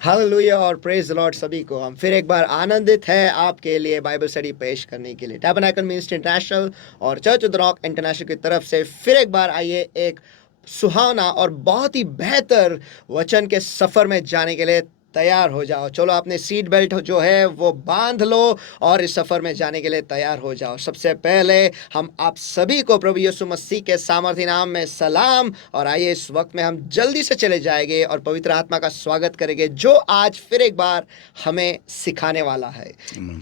Hallelujah और praise the Lord सभी को। हम फिर एक बार आनंदित है आपके लिए बाइबल स्टडी पेश करने के लिए टैबरनैकल मिनिस्ट्री इंटरनेशनल और church of the rock international की तरफ से फिर एक बार आइए एक सुहावना और बहुत ही बेहतर वचन के सफर में जाने के लिए तैयार हो जाओ। चलो अपने सीट बेल्ट जो है वो बांध लो और इस सफर में जाने के लिए तैयार हो जाओ। सबसे पहले हम आप सभी को प्रभु यीशु मसीह के सामर्थी नाम में सलाम। और आइए इस वक्त में हम जल्दी से चले जाएंगे और पवित्र आत्मा का स्वागत करेंगे जो आज फिर एक बार हमें सिखाने वाला है।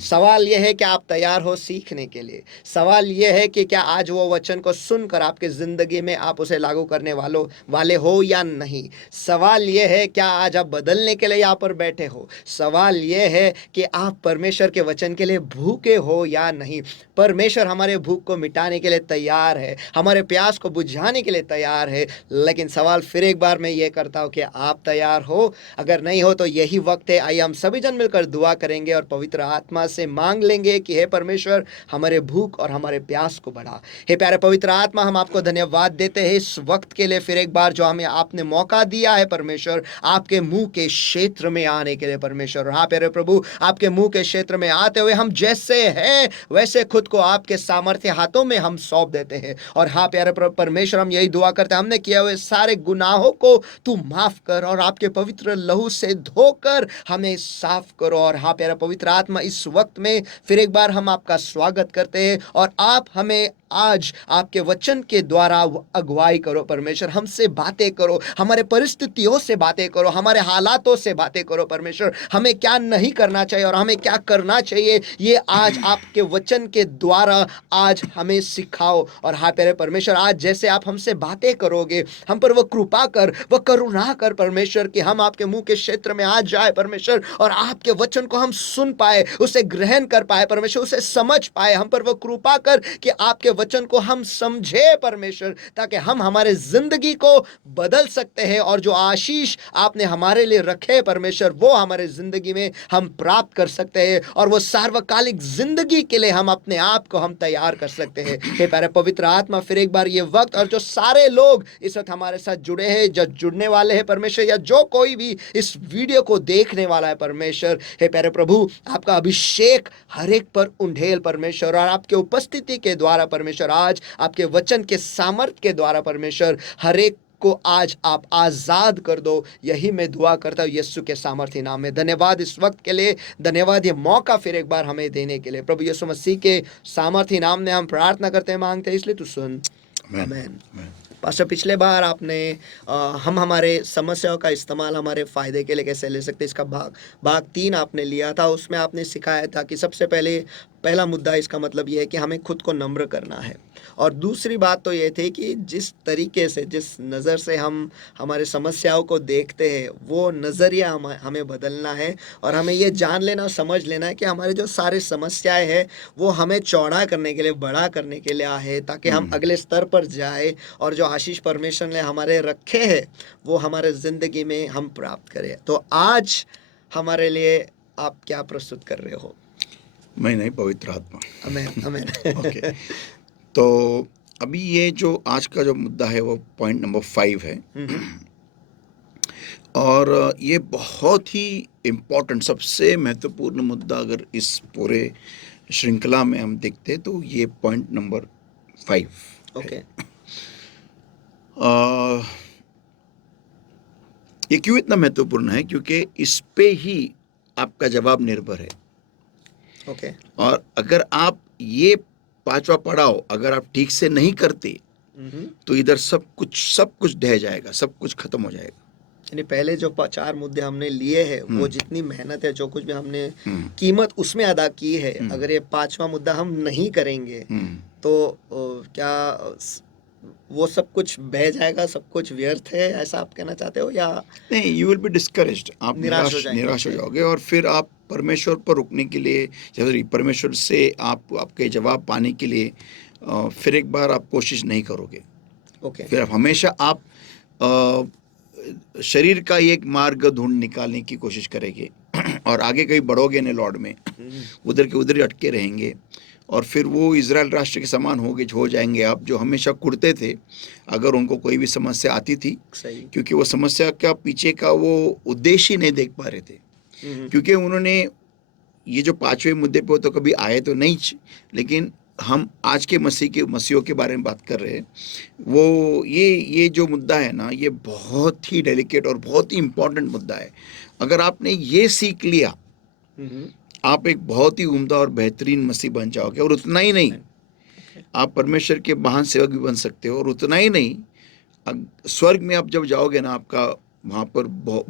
सवाल यह है कि आप तैयार हो सीखने के लिए। सवाल यह है कि क्या आज वो वचन को सुनकर आपके जिंदगी में आप उसे लागू करने वाले हो या नहीं। सवाल यह है क्या आज आप बदलने के लिए यहाँ पर बैठे हो। सवाल यह है कि आप परमेश्वर के वचन के लिए भूखे हो या नहीं। परमेश्वर हमारे भूख को मिटाने के लिए तैयार है, हमारे प्यास को बुझाने के लिए तैयार है। लेकिन सवाल फिर एक बार मैं ये करता हूँ कि आप तैयार हो। अगर नहीं हो तो यही वक्त है, आइए हम सभी जन मिलकर दुआ करेंगे और पवित्र आत्मा से मांग लेंगे कि हे परमेश्वर हमारे भूख और हमारे प्यास को बढ़ा। हे प्यारे पवित्र आत्मा, हम आपको धन्यवाद देते हैं इस वक्त के लिए फिर एक बार जो हमें आपने मौका दिया है परमेश्वर आपके मुंह के क्षेत्र में आने के लिए परमेश्वर। और हाँ प्यारे प्रभु, आपके मुंह के क्षेत्र में आते हुए हम जैसे हैं वैसे खुद को आपके सामर्थ्य हाथों में हम सौंप देते हैं। और हाँ प्यारे परमेश्वर, हम यही दुआ करते हैं हमने किए हुए सारे गुनाहों को तू माफ कर और आपके पवित्र लहू से धोकर हमें साफ करो। और हाँ प्यारा पवित्र आत्मा, इस वक्त में फिर एक बार हम आपका स्वागत करते हैं और आप हमें आज आपके वचन के द्वारा अगुवाई करो परमेश्वर। हमसे बातें करो, हमारे परिस्थितियों से बातें करो, हमारे हालातों से बातें करो परमेश्वर। हमें क्या नहीं करना चाहिए और हमें क्या करना चाहिए ये आज आपके वचन के द्वारा आज हमें सिखाओ। और हाँ प्यारे परमेश्वर, आज जैसे आप हमसे बातें करोगे हम पर वो कृपा कर, वो करुणा कर परमेश्वर कि हम आपके मुंह के क्षेत्र में आ जाए परमेश्वर और आपके वचन को हम सुन पाए, उसे ग्रहण कर पाए परमेश्वर, उसे समझ पाए। हम पर वो कृपा कर कि आपके वचन को हम समझे परमेश्वर, ताकि हम हमारे जिंदगी को बदल सकते हैं और जो आशीष आपने हमारे लिए रखे परमेश्वर वो हमारे जिंदगी में हम प्राप्त कर सकते हैं और वो सार्वकालिक जिंदगी के लिए हम अपने आप को हम तैयार कर सकते हैं। हे प्यारे पवित्र आत्मा, फिर एक बार ये वक्त और जो सारे लोग इस वक्त हमारे साथ जुड़े हैं, जो जुड़ने वाले हैं परमेश्वर, या जो कोई भी इस वीडियो को देखने वाला है परमेश्वर, हे प्यारे प्रभु आपका अभिषेक हर एक पर उंडेल परमेश्वर। और आपके उपस्थिति के द्वारा परमेश्वर, आज आपके वचन के सामर्थ्य के द्वारा परमेश्वर हर एक को आज आप आजाद कर दो। यही मैं दुआ करता हूँ यीशु के सामर्थ्य नाम में। धन्यवाद इस वक्त के लिए, धन्यवाद ये मौका फिर एक बार हमें देने के लिए। प्रभु यीशु मसीह के सामर्थ्य नाम में हम प्रार्थना करते हैं, मांगते हैं, इसलिए तू सुन। आमीन। पास्टर, पिछले बार आपने हम हमारे समस्याओं का इस्तेमाल हमारे फ़ायदे के लिए कैसे ले सकते, इसका भाग 3 आपने लिया था। उसमें आपने सिखाया था कि सबसे पहला मुद्दा इसका मतलब ये है कि हमें खुद को नम्र करना है। और दूसरी बात तो ये थी कि जिस तरीके से, जिस नज़र से हम हमारे समस्याओं को देखते हैं वो नज़रिया हमें बदलना है। और हमें ये जान लेना, समझ लेना है कि हमारे जो सारे समस्याएं हैं वो हमें चौड़ा करने के लिए, बड़ा करने के लिए आए, ताकि हम अगले स्तर पर जाए और जो आशीष परमेश्वर ने हमारे रखे हैं वो हमारे ज़िंदगी में हम प्राप्त करें। तो आज हमारे लिए आप क्या प्रस्तुत कर रहे हो? मैं नहीं, पवित्र आत्मा। आमीन आमीन। ओके, तो अभी ये जो आज का जो मुद्दा है वो पॉइंट नंबर 5 है। और ये बहुत ही इम्पोर्टेंट, सबसे महत्वपूर्ण मुद्दा अगर इस पूरे श्रृंखला में हम देखते हैं तो ये पॉइंट नंबर 5 ओके। ये क्यों इतना महत्वपूर्ण है? क्योंकि इस पे ही आपका जवाब निर्भर है। ओके। और अगर आप ये 5वां पड़ाव अगर आप ठीक से नहीं करते तो इधर सब कुछ ढह जाएगा, सब कुछ खत्म हो जाएगा। यानी पहले जो 4 मुद्दे हमने लिए हैं वो जितनी मेहनत है, जो कुछ भी हमने कीमत उसमें अदा की है, अगर ये 5वां मुद्दा हम नहीं करेंगे तो क्या वो सब कुछ बह जाएगा, सब कुछ व्यर्थ है, ऐसा आप कहना चाहते हो? या नहीं, यू विल बी डिस्करेज्ड, आप निराश हो जाओगे और फिर आप परमेश्वर पर रुकने के लिए, परमेश्वर से आपके जवाब पाने के लिए फिर एक बार आप कोशिश नहीं करोगे। ओके। फिर हमेशा आप शरीर का एक मार्ग ढूंढ निकालने की कोशिश करेंगे और आगे कहीं बढ़ोगे नहीं लॉर्ड में, उधर के उधर ही अटके रहेंगे और फिर वो इज़राइल राष्ट्र के समान हो जाएंगे आप, जो हमेशा कुढ़ते थे अगर उनको कोई भी समस्या आती थी, सही। क्योंकि वो समस्या का पीछे का वो उद्देश्य ही नहीं देख पा रहे थे। क्योंकि उन्होंने ये जो 5वें मुद्दे पे तो कभी आए तो नहीं, लेकिन हम आज के मसीहों के बारे में बात कर रहे हैं। वो ये जो मुद्दा है ना, ये बहुत ही डेलिकेट और बहुत ही इम्पोर्टेंट मुद्दा है। अगर आपने ये सीख लिया, आप एक बहुत ही उम्दा और बेहतरीन मसीह बन जाओगे। और उतना ही नहीं, आप परमेश्वर के महान सेवक भी बन सकते हो। और उतना ही नहीं, स्वर्ग में आप जब जाओगे ना, आपका वहाँ पर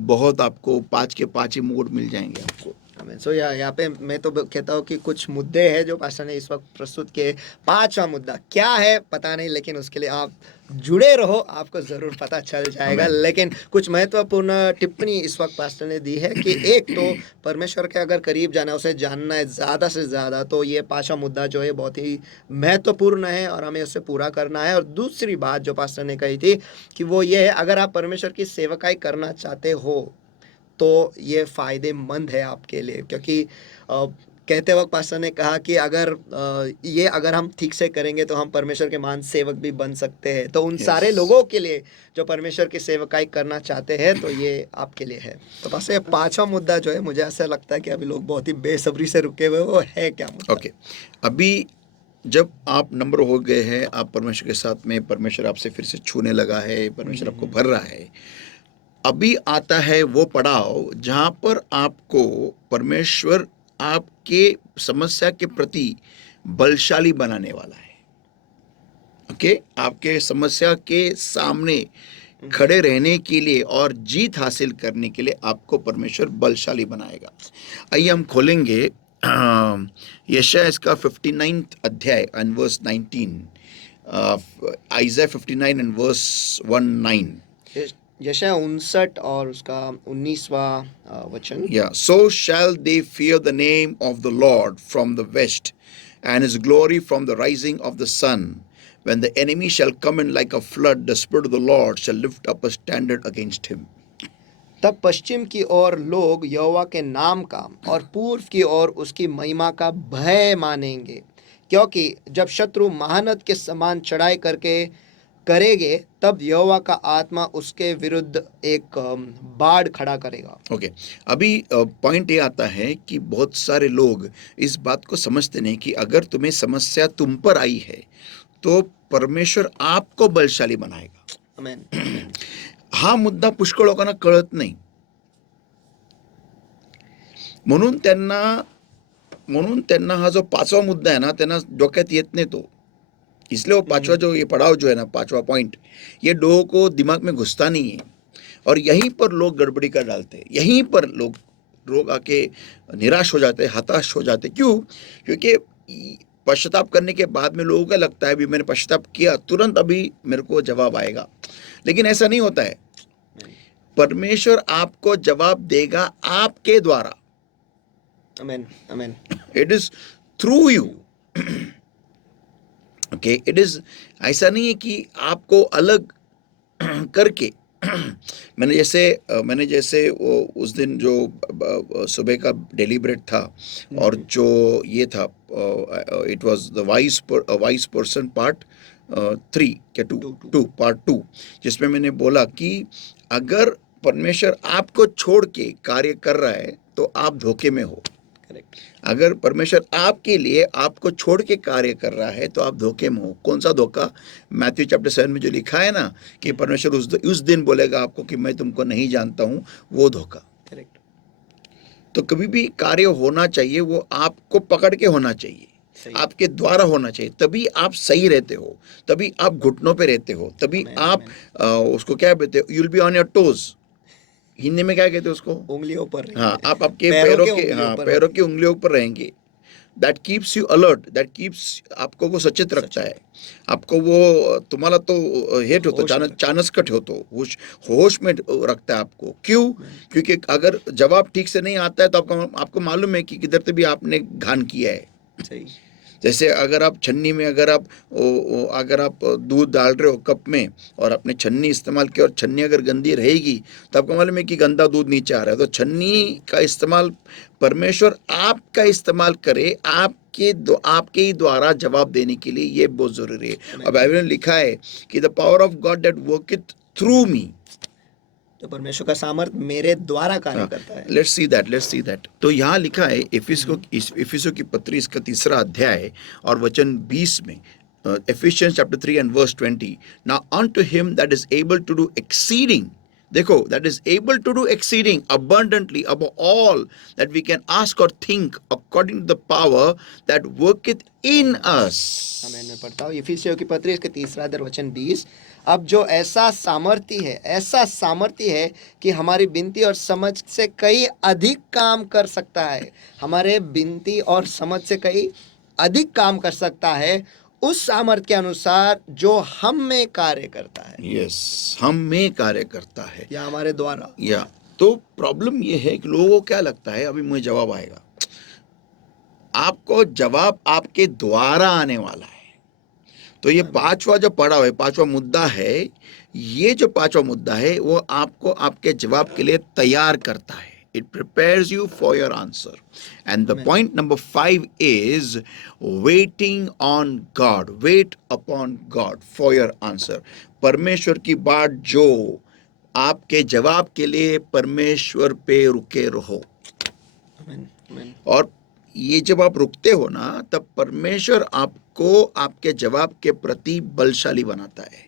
बहुत आपको 5 के 5 ही मोड मिल जाएंगे आपको। सो यहाँ पे मैं तो कहता हूँ कि कुछ मुद्दे हैं जो पास्टर ने इस वक्त प्रस्तुत किए। 5वां मुद्दा क्या है पता नहीं, लेकिन उसके लिए आप जुड़े रहो, आपको जरूर पता चल जाएगा। लेकिन कुछ महत्वपूर्ण टिप्पणी इस वक्त पास्टर ने दी है कि एक तो परमेश्वर के अगर करीब जाना, उसे जानना है ज़्यादा से ज़्यादा, तो ये 5वां मुद्दा जो है बहुत ही महत्वपूर्ण है और हमें उसे पूरा करना है। और दूसरी बात जो पास्टर ने कही थी कि वो ये है, अगर आप परमेश्वर की सेवकाई करना चाहते हो तो ये फ़ायदेमंद है आपके लिए। क्योंकि कहते वक्त पास्टर ने कहा कि अगर हम ठीक से करेंगे तो हम परमेश्वर के महान सेवक भी बन सकते हैं। तो उन सारे लोगों के लिए जो परमेश्वर की सेवकाई करना चाहते हैं, तो ये आपके लिए है। तो पास्टर, ये 5वां मुद्दा जो है, मुझे ऐसा लगता है कि अभी लोग बहुत ही बेसब्री से रुके हुए, वो है क्या मुद्दा? ओके, अभी जब आप नंबर हो गए हैं, आप परमेश्वर के साथ में, परमेश्वर आपसे फिर से छूने लगा है, परमेश्वर आपको भर रहा है। अभी आता है वो पड़ाव जहाँ पर आपको परमेश्वर आपके समस्या के प्रति बलशाली बनाने वाला है। ओके, आपके समस्या के सामने खड़े रहने के लिए और जीत हासिल करने के लिए आपको परमेश्वर बलशाली बनाएगा। आइए हम खोलेंगे यशायाह इसका 59 अध्याय and verse 19, Isaiah 59 and verse 19। यशायाह 59 और उसका 19वां वचन। Yeah, so shall they fear the name of the Lord from the west, and his glory from the rising of the sun. When the enemy shall come in like a flood, the Spirit of the Lord shall lift up a standard against him. तब पश्चिम की ओर लोग यहोवा के नाम का और पूर्व की ओर उसकी महिमा का भय मानेंगे, क्योंकि जब शत्रु महानद के समान चढ़ाई करके करेंगे, तब यहोवा का आत्मा उसके विरुद्ध एक बाढ़ खड़ा करेगा। ओके, अभी पॉइंट ये आता है कि बहुत सारे लोग इस बात को समझते नहीं कि अगर तुम्हें समस्या तुम पर आई है तो परमेश्वर आपको बलशाली बनाएगा। आमेन। हा मुद्दा पुष्कळ लोकांना कळत नाही, म्हणून त्यांना हा जो 5वां मुद्दा है ना, त्यांना डोक्यात येत नहीं। तो इसलिए वो 5वां जो ये पड़ाव जो है ना, 5वां पॉइंट, ये लोगों को दिमाग में घुसता नहीं है और यहीं पर लोग गड़बड़ी कर डालते हैं। यहीं पर लोग आके निराश हो जाते हैं, हताश हो जाते हैं। क्यों? क्योंकि पश्चाताप करने के बाद में लोगों को लगता है अभी मैंने पश्चाताप किया, तुरंत अभी मेरे को जवाब आएगा, लेकिन ऐसा नहीं होता है। परमेश्वर आपको जवाब देगा आपके द्वारा। आमेन, आमेन। It is through you. Okay, it is, ऐसा नहीं है कि आपको अलग करके मैंने जैसे वो उस दिन जो सुबह का डेलीब्रेट था और जो ये था, it was the wise person part 3 क्या 2 पार्ट 2, जिसमें मैंने बोला कि अगर परमेश्वर आपको छोड़ के कार्य कर रहा है तो आप धोखे में हो। अगर परमेश्वर आपके लिए आपको छोड़ के कार्य कर रहा है तो आप धोखे में हो। कौन सा धोखा? मैथ्यू चैप्टर 7 में जो लिखा है ना कि परमेश्वर उस दिन बोलेगा आपको कि मैं तुमको नहीं जानता हूं, वो धोखा। करेक्ट। तो कभी भी कार्य होना चाहिए वो आपको पकड़ के होना चाहिए, आपके द्वारा होना चाहिए, तभी आप सही रहते हो, तभी आप घुटनों पे रहते हो, तभी आप उसको क्या कहते हो, you will be on your toes. Hindi में क्या कहते हैं उसको? उंगलियों पर। हाँ, आप आपके पैरों की उंगलियों पर रहेंगे। That keeps you alert, that keeps, आपको वो सचेत रखता है, आपको वो तुम्हाला तो हेट होतो, चाणस्कट होतो, होश में रखता है आपको। क्यों? क्योंकि अगर जवाब ठीक से नहीं आता है तो आपको मालूम है कि किधर से भी आपने घान किया है। सही। जैसे अगर आप छन्नी में अगर आप दूध डाल रहे हो कप में और आपने छन्नी इस्तेमाल की और छन्नी अगर गंदी रहेगी तो आपको मालूम है कि गंदा दूध नीचे आ रहा है। तो छन्नी का इस्तेमाल परमेश्वर आपका इस्तेमाल करे आपके ही द्वारा जवाब देने के लिए, ये बहुत जरूरी है। और बाइबल में लिखा है कि the power of God that worketh through me. तो परमेश्वर का सामर्थ्य मेरे द्वारा कार्य करता है। Let's see that. तो यहाँ लिखा है इफिसियों की पत्री इसका 3 अध्याय और वचन 20 में, Ephesians chapter 3 and verse 20, now unto him that is able to do exceeding, देखो, that is able to do exceeding abundantly above all that we can ask or think, according to the power that worketh in us. मैं पढ़ता हूँ इफिसियों की पत्री इसके 3 अध्याय वचन 20। अब जो ऐसा सामर्थ्य है कि हमारी विनती और समझ से कई अधिक काम कर सकता है, हमारे विनती और समझ से कई अधिक काम कर सकता है, उस सामर्थ्य के अनुसार जो हम में कार्य करता है। यस, हम में कार्य करता है या हमारे द्वारा। या तो प्रॉब्लम ये है कि लोगों को क्या लगता है, अभी मुझे जवाब आएगा, आपको जवाब आपके द्वारा आने वाला है। तो ये पांचवा जो पढ़ा हुआ है, पांचवा मुद्दा है, ये जो पांचवा मुद्दा है वो आपको आपके जवाब के लिए तैयार करता है। It prepares you for your answer. And the point number 5 is waiting on God. Wait upon God for your answer. परमेश्वर की बात जो आपके जवाब के लिए परमेश्वर पे रुके रहो। और ये जब आप रुकते हो ना, तब परमेश्वर आपको आपके जवाब के प्रति बलशाली बनाता है।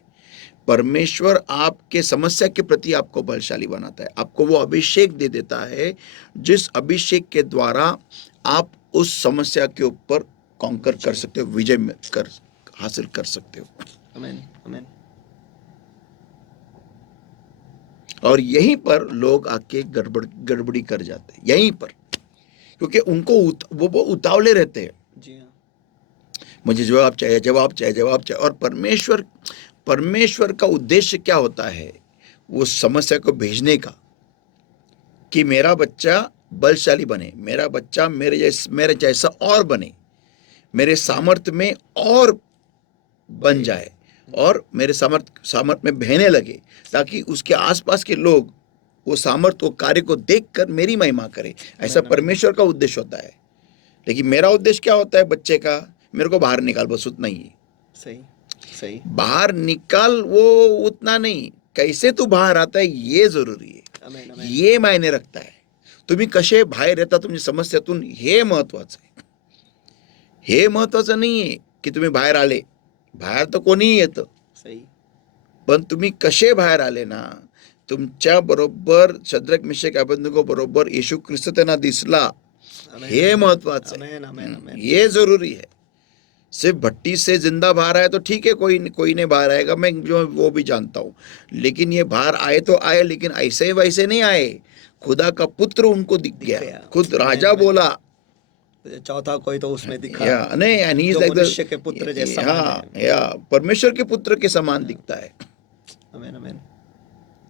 परमेश्वर आपके समस्या के प्रति आपको बलशाली बनाता है। आपको वो अभिषेक दे देता है जिस अभिषेक के द्वारा आप उस समस्या के ऊपर कॉन्कर कर सकते हो, विजय हासिल कर सकते हो। आमीन, आमीन। और यहीं पर लोग आके गड़बड़ी कर जाते हैं, यहीं पर, क्योंकि उनको वो उतावले रहते हैं। जी हाँ। मुझे जवाब चाहिए। और परमेश्वर का उद्देश्य क्या होता है? वो समस्या को भेजने का, कि मेरा बच्चा बलशाली बने, मेरा बच्चा मेरे जैसा और बने, मेरे सामर्थ्य में और बन जाए और मेरे सामर्थ्य में बहने लगे, ताकि उसके आसपास के लोग वो सामर्थ्य, वो कार्य को देखकर मेरी महिमा करें। ऐसा परमेश्वर का उद्देश्य होता है। लेकिन मेरा उद्देश्य क्या होता है बच्चे का? मेरे को बाहर निकाल, बस उतना ही है। सही। बाहर निकाल, वो उतना नहीं, कैसे तू बाहेर आता है ये जरुरी आहे. आमेन, आमेन. ये मायने रखता है. तुम्ही कसे बाहेर येता तुमची समस्यातून, हे महत्वाचं आहे. हे महत्वाचं नाहीये की तुम्ही बाहेर आले. बाहेर तर कोणीही येतं, सही. पण तुम्ही कसे बाहेर आले ना, तुमच्या बरोबर शद्रक मिशक अबेदnego बरोबर येशू ख्रिस्त त्यांना दिसला, हे महत्वाचं आहे. ये जरूरी है. सिर्फ भट्टी से जिंदा बाहर आया तो ठीक है, कोई नहीं बाहर आएगा, मैं जो वो भी जानता हूँ, लेकिन ये बाहर आए तो आए, लेकिन ऐसे वैसे नहीं आए. खुदा का पुत्र उनको दिख गया. खुद राजा बोला, चौथा कोई तो उसमें दिखा. नहीं, एंड ही इज लाइक मनुष्य के पुत्र जैसा. परमेश्वर के पुत्र के समान दिखता है. आमीन, आमीन.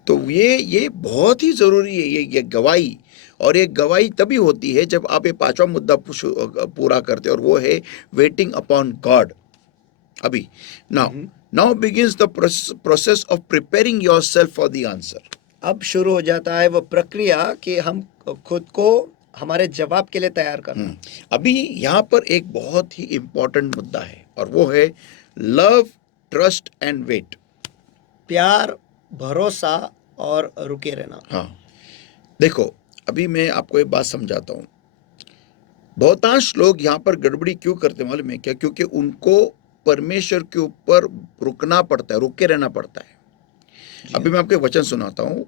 तो ये बहुत ही जरूरी है, ये गवाही. और ये गवाही तभी होती है जब आप ये पांचवा मुद्दा पूरा करते हो, और वो है वेटिंग अपॉन गॉड. अभी now begins the process of preparing yourself for the answer. अब शुरू हो जाता है वो प्रक्रिया कि हम खुद को हमारे जवाब के लिए तैयार करना. अभी यहाँ पर एक बहुत ही इंपॉर्टेंट मुद्दा है, और वो है लव, ट्रस्ट एंड वेट. प्यार, भरोसा और रुके रहना. हाँ, देखो, अभी मैं आपको एक बात समझाता हूँ. बहुतांश लोग यहाँ पर गड़बड़ी क्यों करते मालूम है क्या? क्योंकि उनको परमेश्वर के ऊपर रुकना पड़ता है, रुके रहना पड़ता है. अभी मैं आपको एक वचन सुनाता हूँ,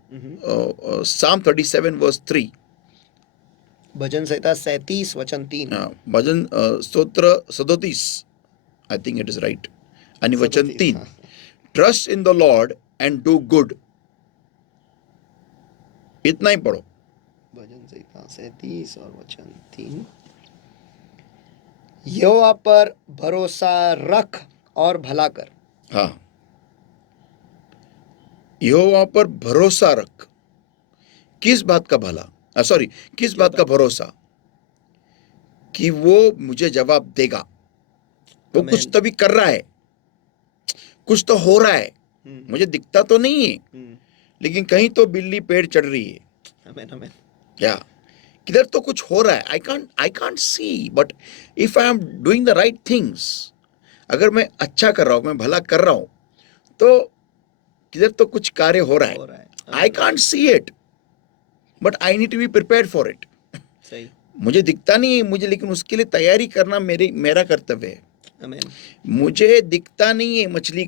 साम 37 वर्स 3. भजन संहिता 37 वचन 3. भजन स्तोत्र 37, I think it is right. आणि वचन 3, trust in the Lord and do good. इतना ही पढ़ो. भजन संहिता 37 और वचन 3. यहोवा पर भरोसा रख और भला कर. हाँ, यहोवा पर भरोसा रख. किस बात का भला? सॉरी, किस बात का भरोसा? कि वो मुझे जवाब देगा. वो कुछ Amen. तो भी कर रहा है, कुछ तो हो रहा है, हम्म, मुझे दिखता तो नहीं है, हम्म, लेकिन कहीं तो बिल्ली पेड़ चढ़ रही है, Amen, Amen. या किधर तो कुछ हो रहा है. I can't see, but if I am doing the right things, अगर मैं अच्छा कर रहा हूं, मैं भला कर रहा हूं, तो किधर तो कुछ कार्य हो रहा है. हो रहा है. I Amen. Can't see it, but I need to be prepared for it. सही. मुझे दिखता नहीं है मुझे, लेकिन उसके लिए तैयारी करना मेरा कर्तव्य है. Amen. मुझे दिखता नहीं है मछली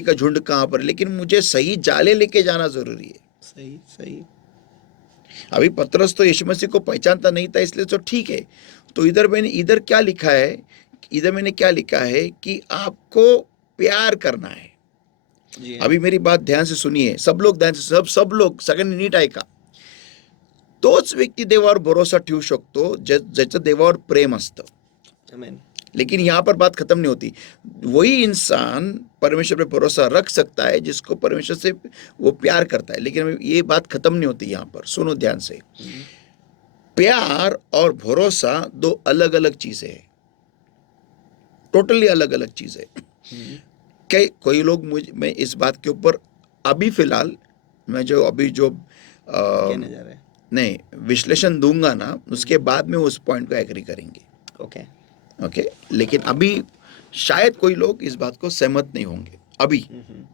का झुंड कहाँ पर, लेकिन मुझे सही जाले लेके जाना जरूरी है. सही, सही. अभी पतरस तो यीशु मसीह को पहचानता नहीं था, इसलिए तो ठीक है. तो इधर मैंने क्या लिखा है कि आपको प्यार करना है. जी. अभी मेरी बात ध्यान से सुनिए, सब लोग ध्यान से, सब लोग सगळ्यांनी नीट ऐका. तोच व्यक्ती देवावर भरोसा ठेवू शकतो ज्याचं देवावर प्रेम असतं. Amen. लेकिन यहाँ पर बात खत्म नहीं होती. वही इंसान परमेश्वर पे भरोसा रख सकता है जिसको परमेश्वर से वो प्यार करता है. लेकिन ये बात खत्म नहीं होती यहाँ पर, सुनो ध्यान से. हम्म, प्यार और भरोसा दो अलग अलग चीजें हैं, टोटली अलग अलग चीजें. हम्म, कोई लोग मैं इस बात के ऊपर अभी फिलहाल मैं जो कहने जा रहे हैं. नहीं विश्लेषण दूंगा ना, उसके बाद में उस पॉइंट को एग्री करेंगे. ओके. ओके, लेकिन अभी शायद कोई लोग इस बात को सहमत नहीं होंगे अभी, हम्म,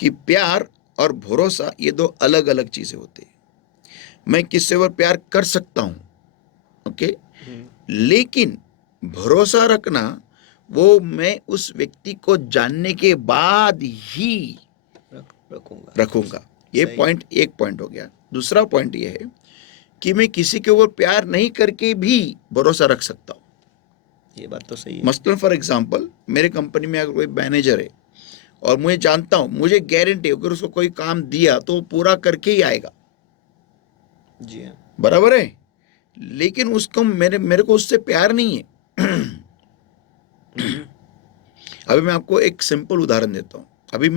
कि प्यार और भरोसा ये दो अलग अलग चीजें होती है. मैं किससे और प्यार कर सकता हूं, ओके, हम्म, लेकिन भरोसा रखना वो मैं उस व्यक्ति को जानने के बाद ही रखूंगा. रखूंगा. ये सही. पॉइंट एक पॉइंट हो गया. दूसरा पॉइंट ये है कि मैं किसी के ऊपर प्यार नहीं करके भी भरोसा रख सकता हूं. ये बात तो सही है. मसलन फॉर एग्जांपल, मेरे कंपनी में अगर कोई मैनेजर है और मुझे जानता हूं, मुझे गारंटी है अगर उसको कोई काम दिया तो वो पूरा करके ही आएगा, जी हाँ. बराबर है, लेकिन उसको मेरे को उससे प्यार नहीं है. हम्म, अभी मैं आपको एक सिंपल उदाहरण देता हूं. अभी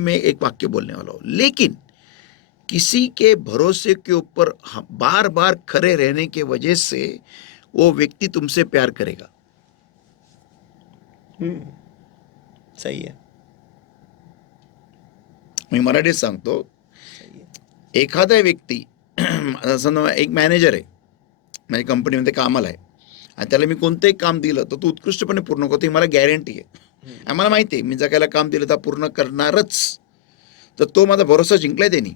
मैं एक वाक्य बोलने वाला हूं, लेकिन किसी के भरोसे के ऊपर बार बार खड़े रहने के वजह से वो व्यक्ति तुमसे प्यार करेगा. हम्म, सही है. मी मराठीत सांगतो. सही है. एखादा व्यक्ती आता समजा एक मॅनेजर आहे, माझ्या कंपनीमध्ये कामाला आहे, आणि त्याला मी कोणतंही काम दिलं तर तो उत्कृष्टपणे पूर्ण करतो, ही मला गॅरंटी आहे. हम्म, आणि मला माहिती आहे मी जर त्याला काम दिलं तर पूर्ण करणारच. तर तो माझा भरोसा जिंकलाय त्यांनी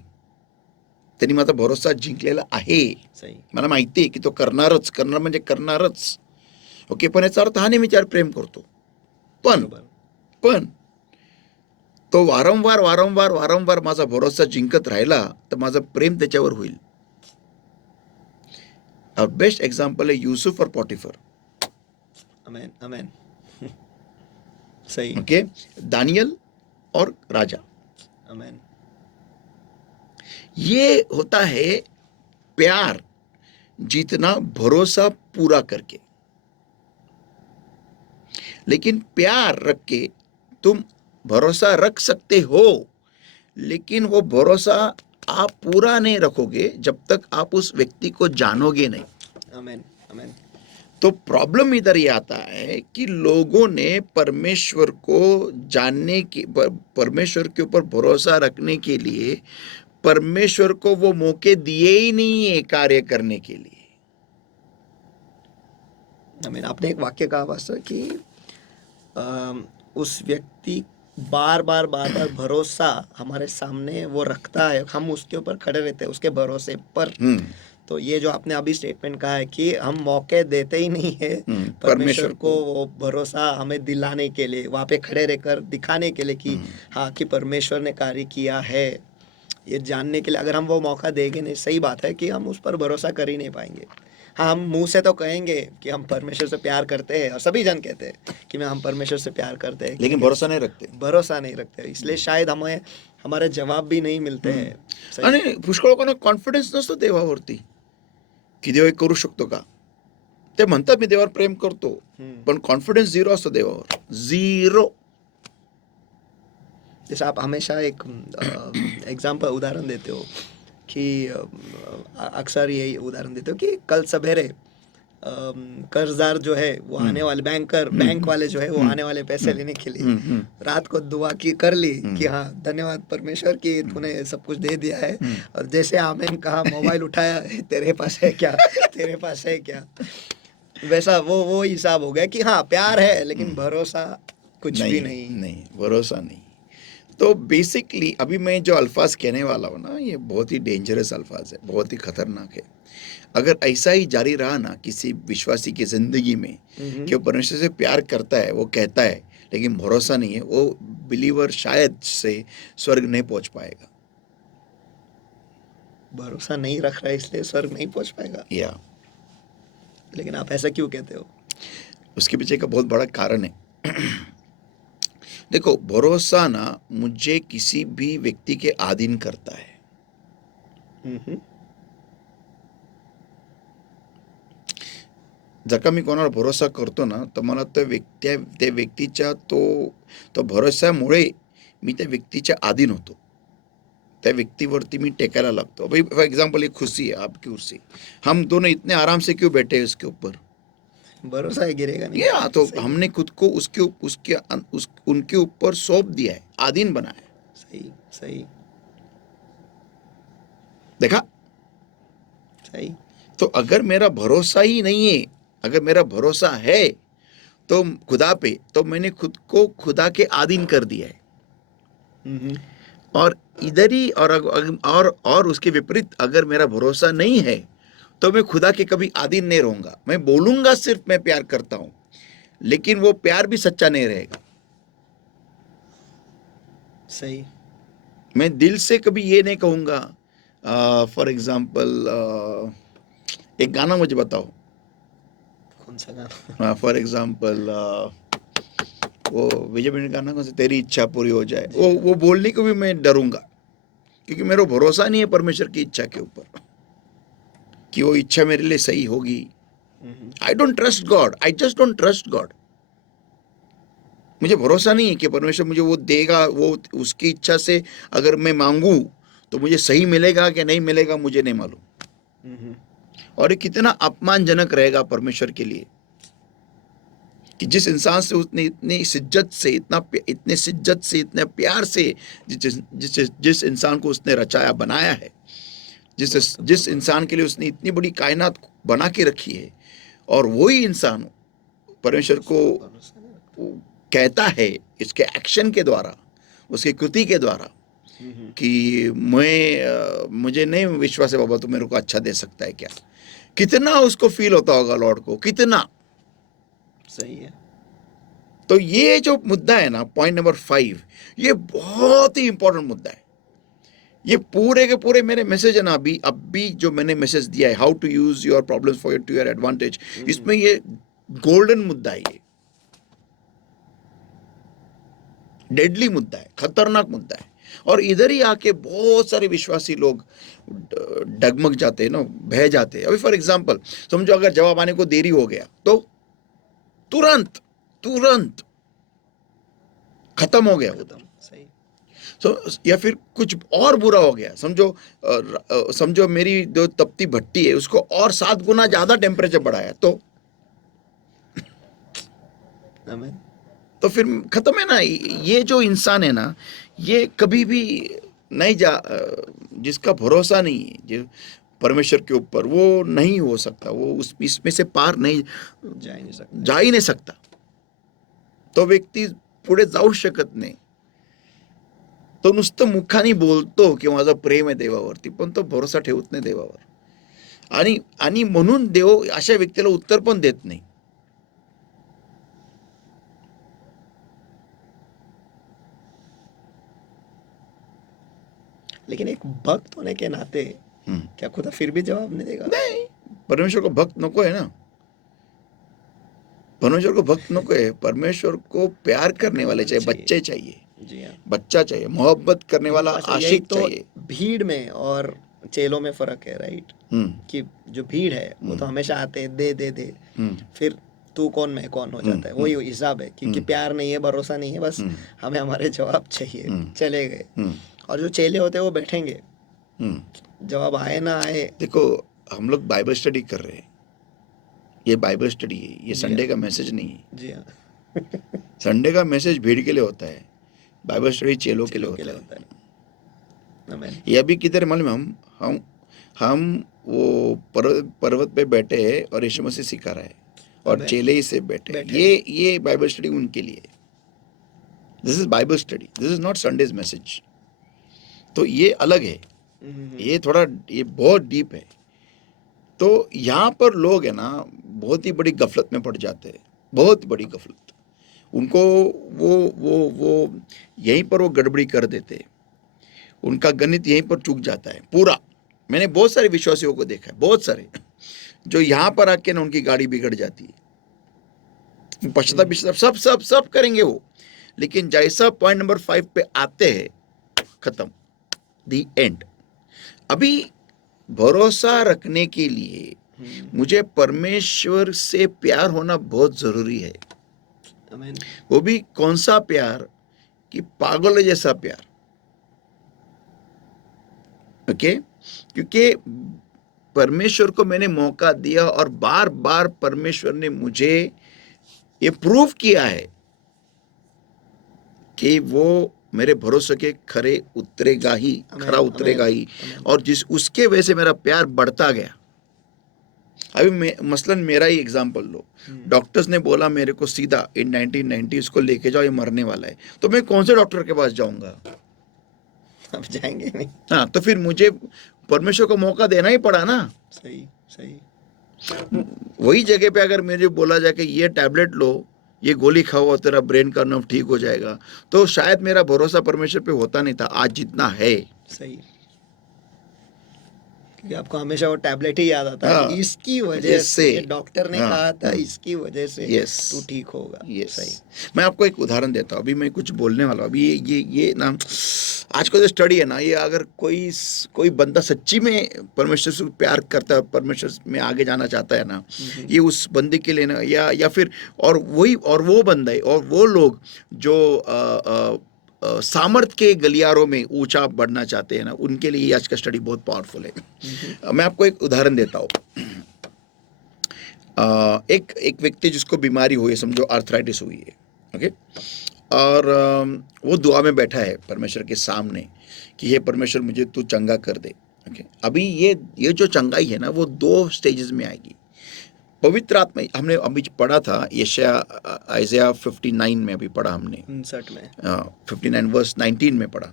माझा भरोसा जिंकलेला आहे. सही. मला माहिती आहे की तो करणार म्हणजे करणारच. ओके, पण याचा अर्थ हा नाही मी त्यावर प्रेम करतो. पण बरोबर. पण तो वारंवार माझा भरोसा जिंकत राहिला तर माझं प्रेम त्याच्यावर होईल. बेस्ट एग्जाम्पल है यूसुफ और पॉटिफर. अमेन. अमेन. सही. ओके, दानियल और राजा. अमेन. ये होता है प्यार जीतना भरोसा पूरा करके. लेकिन प्यार रख के तुम भरोसा रख सकते हो, लेकिन वो भरोसा आप पूरा नहीं रखोगे जब तक आप उस व्यक्ति को जानोगे नहीं. अमेन. अमेन. तो प्रॉब्लम इधर ये आता है कि लोगों ने परमेश्वर को जानने की, परमेश्वर के ऊपर भरोसा रखने के लिए परमेश्वर को वो मौके दिए ही नहीं है कार्य करने के लिए. अमेन. आपने एक वाक्य कहा पास्टर कि उस व्यक्ति बार बार भरोसा हमारे सामने वो रखता है, हम उसके ऊपर खड़े रहते हैं उसके भरोसे पर. तो ये जो आपने अभी स्टेटमेंट कहा है कि हम मौके देते ही नहीं है परमेश्वर को वो भरोसा हमें दिलाने के लिए, वहाँ पे खड़े रहकर दिखाने के लिए कि हाँ कि परमेश्वर ने कार्य किया है, ये जानने के लिए अगर हम वो मौका देंगे नहीं. सही बात है कि हम उस पर भरोसा कर ही नहीं पाएंगे. हाँ, हम मुंह से तो कहेंगे कि हम परमेश्वर से प्यार करते हैं और सभी जन कहते हैं कि मैं हम परमेश्वर से प्यार करते हैं, लेकिन भरोसा नहीं रखते. इसलिए शायद हमें हमारे जवाब भी नहीं मिलते हैं. सही. आणि पुष्कळ लोकांना कॉन्फिडन्स नसतो देवावरती की देव हे करू शकतो का. ते म्हणतात मी देवावर प्रेम करतो, पण कॉन्फिडन्स झिरो असतो देवावर, झिरो. जैसे आप हमेशा एक एग्जाम्पल उदाहरण देते हो कि अक्सर यही उदाहरण देते हो कि कल सवेरे कर्जदार जो है वो आने वाले बैंक वाले जो है वो आने वाले पैसे लेने के लिए हम्म, रात को दुआ की कर ली हम्म। कि हाँ धन्यवाद परमेश्वर कि तूने सब कुछ दे दिया है, और जैसे आमीन कहा मोबाइल उठाया, तेरे पास है क्या, तेरे पास है क्या, वैसा वो हिसाब हो गया कि हाँ प्यार है लेकिन भरोसा कुछ भी नहीं। नहीं, भरोसा नहीं। तो बेसिकली अभी मैं जो अल्फाज कहने वाला हूँ ना, ये बहुत ही डेंजरस अल्फाज है, बहुत ही खतरनाक है। अगर ऐसा ही जारी रहा ना किसी विश्वासी की जिंदगी में कि वो परमेश्वर से प्यार करता है, वो कहता है, लेकिन भरोसा नहीं है, वो बिलीवर शायद से स्वर्ग नहीं पहुंच पाएगा। भरोसा नहीं रख रहा है इसलिए स्वर्ग नहीं पहुंच पाएगा। या लेकिन आप ऐसा क्यों कहते हो? उसके पीछे का बहुत बड़ा कारण है। देखो, भरोसा ना मुझे किसी भी व्यक्ति के अधीन करता है। हम्म, जर का मी कोणावर भरोसा करतो ना, तर मला त्या व्यक्तीच्या तो भरोशामुळे मी त्या व्यक्तीच्या अधीन होतो, त्या व्यक्तीवरती मी टेकायला लागतो। भाई फॉर एग्जाम्पल, एक कुर्सी है, आपकी कुर्सी, हम दोनों इतने आराम से क्यों बैठे हैं उसके ऊपर? भरोसा है गिरेगा नहीं। या तो सही, हमने खुद को उनके ऊपर सौंप दिया है, अधीन बनाया है। सही, सही, देखा? सही। तो अगर मेरा भरोसा ही नहीं है, अगर मेरा भरोसा है तो खुदा पे, तो मैंने खुद को खुदा के अधीन कर दिया है। हम्म, और इधर ही और उसके विपरीत अगर मेरा भरोसा नहीं है तो मैं खुदा के कभी अधीन नहीं रहूंगा। मैं बोलूंगा सिर्फ मैं प्यार करता हूं, लेकिन वो प्यार भी सच्चा नहीं रहेगा। सही। मैं दिल से कभी ये नहीं कहूंगा। फॉर एग्जाम्पल, एक गाना मुझे बताओ। कौन सा गाना? फॉर एग्जाम्पल, वो विजय बिंद गाना कौन सा, तेरी इच्छा पूरी हो जाए, वो बोलने को भी मैं डरूंगा, क्योंकि मेरा भरोसा नहीं है परमेश्वर की इच्छा के ऊपर कि वो इच्छा मेरे लिए सही होगी। I don't trust God, I just don't trust God. मुझे भरोसा नहीं है कि परमेश्वर मुझे वो देगा, वो उसकी इच्छा से अगर मैं मांगू तो मुझे सही मिलेगा कि नहीं मिलेगा, मुझे नहीं मालूम। और ये कितना अपमानजनक रहेगा परमेश्वर के लिए कि जिस इंसान से उसने इतनी शिद्दत से, इतने प्यार से जिस इंसान को उसने रचाया, बनाया है, जिस इंसान के लिए उसने इतनी बड़ी कायनात बना के रखी है, और वही इंसान परमेश्वर को कहता है इसके एक्शन के द्वारा, उसकी कृति के द्वारा कि मुझे नहीं विश्वास है बाबा, तू मेरे को अच्छा दे सकता है क्या। कितना उसको फील होता होगा लॉर्ड को, कितना। सही है। तो ये जो मुद्दा है ना, पॉइंट नंबर 5, ये बहुत ही इंपॉर्टेंट मुद्दा है। ये पूरे के पूरे मेरे मैसेज है ना, अभी जो मैंने मैसेज दिया है, how to use your problems for to your advantage, इसमें ये गोल्डन मुद्दा है, ये डेडली मुद्दा है, खतरनाक मुद्दा है। और इधर ही आके बहुत सारे विश्वासी लोग डगमग जाते हैं ना, बह जाते हैं। अभी फॉर एग्जांपल समझो, अगर जवाब आने को देरी हो गया तो तुरंत खत्म हो गया वो। सही। तो या फिर कुछ और बुरा हो गया, समझो मेरी जो तपती भट्टी है उसको और 7 गुना ज्यादा टेम्परेचर बढ़ाया, आमीन। तो फिर खत्म है ना। ये जो इंसान है ना, ये कभी भी नहीं जिसका भरोसा नहीं है जो परमेश्वर के ऊपर, वो नहीं हो सकता, वो इसमें से पार नहीं जा ही नहीं सकता। तो व्यक्ती पुढे जाऊ शकत नाही। तो नुसतं मुखाने बोलतो की माझं प्रेम आहे देवावरती, पण तो भरोसा ठेवत नाही देवावर, आणि म्हणून देव अशा व्यक्तीला उत्तर पण देत नाही। लेकिन एक भक्त होने के नाते क्या खुदा फिर भी जवाब नहीं देगा? नहीं, परमेश्वर को भक्त नको है ना, परमेश्वर को भक्त नको है, परमेश्वर को प्यार करने वाले चाहिए, बच्चे चाहिए। जी हाँ, बच्चा चाहिए, मोहब्बत करने वाला आशिक तो चाहिए। भीड़ में और चेलों में फर्क है, राइट? कि जो भीड़ है वो तो हमेशा आते हैं, दे दे दे, फिर तू कौन मैं कौन हो जाता है, वही हिसाब है। क्योंकि प्यार नहीं है, भरोसा नहीं है, बस हमें हमारे जवाब चाहिए, चले गए। और जो चेले होते हैं वो बैठेंगे, जवाब आए ना आए। देखो, हम लोग बाइबल स्टडी कर रहे हैं, ये बाइबल स्टडी है, ये जी संडे हाँ। का मैसेज नहीं है। जी हाँ। संडे का मैसेज भीड़ के लिए होता है, बाइबल स्टडी चेलों के लिए चलो के लिए होता होता है। है। आमेन। ये अभी किधर मालूम है, हम वो पर्वत पे बैठे हैं और यीशु मसीह सिखा रहा है और आमेन। चेले ही से बैठे हैं। बैठे हैं। ये बाइबल स्टडी उनके लिए। This is Bible study, this is not Sundays message. तो ये अलग है, ये थोड़ा, ये बहुत डीप है। तो यहाँ पर लोग है ना बहुत ही बड़ी गफलत में पड़ जाते हैं, बहुत बड़ी गफलत। उनको वो यहीं पर वो गड़बड़ी कर देते हैं, उनका गणित यहीं पर चूक जाता है पूरा। मैंने बहुत सारे विश्वासियों को देखा है, बहुत सारे, जो यहाँ पर आके ना उनकी गाड़ी बिगड़ जाती है। पश्चाताप सब सब सब करेंगे वो, लेकिन जैसा पॉइंट नंबर 5 पे आते हैं, खत्म, दी एंड। अभी भरोसा रखने के लिए मुझे परमेश्वर से प्यार होना बहुत जरूरी है। आमेन। वो भी कौन सा प्यार, कि पागल जैसा प्यार। ओके, क्योंकि परमेश्वर को मैंने मौका दिया और बार बार परमेश्वर ने मुझे ये प्रूव किया है कि वो मेरे भरोसे के खरे उतरेगा ही, खरा उतरेगा ही। और जिस उसके वजह से मेरा प्यार बढ़ता गया। अभी मसलन मेरा ही एग्जांपल लो, डॉक्टर्स ने बोला मेरे को सीधा इन 1990 इसको लेके जाओ, ये मरने वाला है, तो मैं कौन से डॉक्टर के पास जाऊंगा? अब जाएंगे नहीं। हाँ, तो फिर मुझे परमेश्वर को मौका देना ही पड़ा ना। सही सही। वही जगह पे अगर मुझे बोला जाए कि ये टैबलेट लो, ये गोली खाओ और तेरा ब्रेन का नर्व ठीक हो जाएगा, तो शायद मेरा भरोसा परमेश्वर पे होता नहीं था आज जितना है। सही। क्योंकि आपको हमेशा वो टैबलेट ही याद आता है हाँ, कि इसकी वजह जैसे, से डॉक्टर ने हाँ, कहा था, इसकी वजह से यस, तू ठीक होगा। यस। सही। मैं आपको एक उदाहरण देता हूँ, अभी मैं कुछ बोलने वाला हूँ। अभी ये ना, आज का जो स्टडी है ना, ये अगर कोई बंदा सच्ची में परमेश्वर से प्यार करता है, परमेश्वर में आगे जाना चाहता है ना, ये उस बंदे के लिए ना, या फिर और वो बंदा है और वो लोग जो सामर्थ के गलियारों में ऊंचा बढ़ना चाहते हैं ना, उनके लिए ये आज का स्टडी बहुत पावरफुल है। मैं आपको एक उदाहरण देता हूँ। एक व्यक्ति जिसको बीमारी हुई है, समझो आर्थराइटिस हुई है, ओके, और वो दुआ में बैठा है परमेश्वर के सामने कि हे परमेश्वर मुझे तू चंगा कर दे। ओके, अभी ये जो चंगाई है ना, वो 2 स्टेजेस में आएगी। पवित्र आत्मा, हमने अभी पढ़ा था आइज़ाया 59 में, अभी पढ़ा हमने 59 में। 59 वर्स 19 में पढ़ा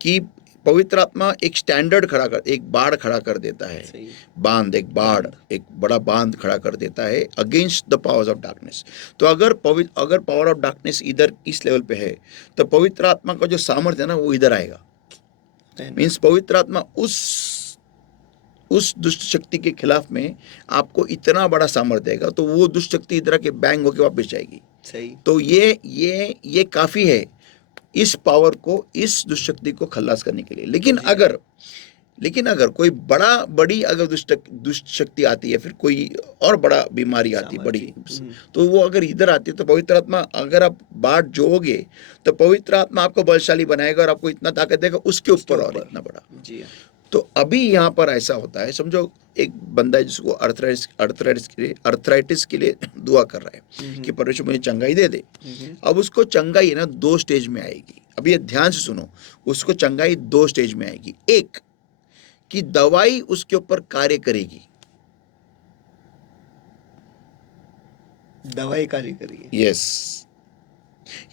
कि पवित्र आत्मा एक स्टैंडर्ड खड़ा कर, एक बाड़ खड़ा कर देता है, सही। बांध, एक बड़ा बांध खड़ा कर देता है against the powers of darkness. तो अगर पावर ऑफ डार्कनेस इधर इस लेवल पे है, तो पवित्र आत्मा का जो सामर्थ्य है ना, वो इधर आएगा। मीन्स पवित्र आत्मा उस दुष्ट शक्ति के खिलाफ में आपको इतना बड़ा सामर्थ्य देगा, तो वो दुष्ट शक्ति इधर के बैंग होके वापस जाएगी। सही। तो ये काफी है इस पावर को, इस दुष्ट शक्ति को खल्लास करने के लिए। लेकिन अगर कोई बड़ी अगर दुष्ट शक्ति आती है, फिर कोई और बड़ा बीमारी आती है बड़ी, तो वो अगर इधर आती है, तो पवित्र आत्मा, अगर आप बाढ़ जोगे तो पवित्र आत्मा आपको बलशाली बनाएगा और आपको इतना ताकत देगा उसके ऊपर और इतना बड़ा। जी। तो अभी यहाँ पर ऐसा होता है, समझो एक बंदा है जिसको अर्थराइटिस के लिए दुआ कर रहा है कि परमेश्वर मुझे चंगाई दे दे। अब उसको चंगाई है ना 2 स्टेज में आएगी। अब ये ध्यान से सुनो, उसको चंगाई 2 स्टेज में आएगी। एक कि दवाई उसके ऊपर कार्य करेगी, दवाई कार्य करेगी। यस।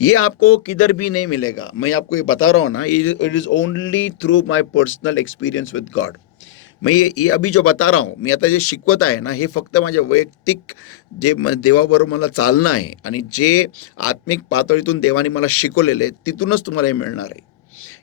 ये आपको किधर भी नहीं मिलेगा, मैं आपको ये बता रहा हूँ ना, it is only through my personal experience with God. मैं ये अभी जो बता रहा हूँ, मी आता जे शिकवत आहे ना, हे फक्त माझ्या वैयक्तिक जे देवाबरोबर मला चालणं आहे आणि जे आत्मिक पातळीतून देवाने मला शिकवलेले आहे, तिथूनच तुम्हाला हे मिळणार आहे।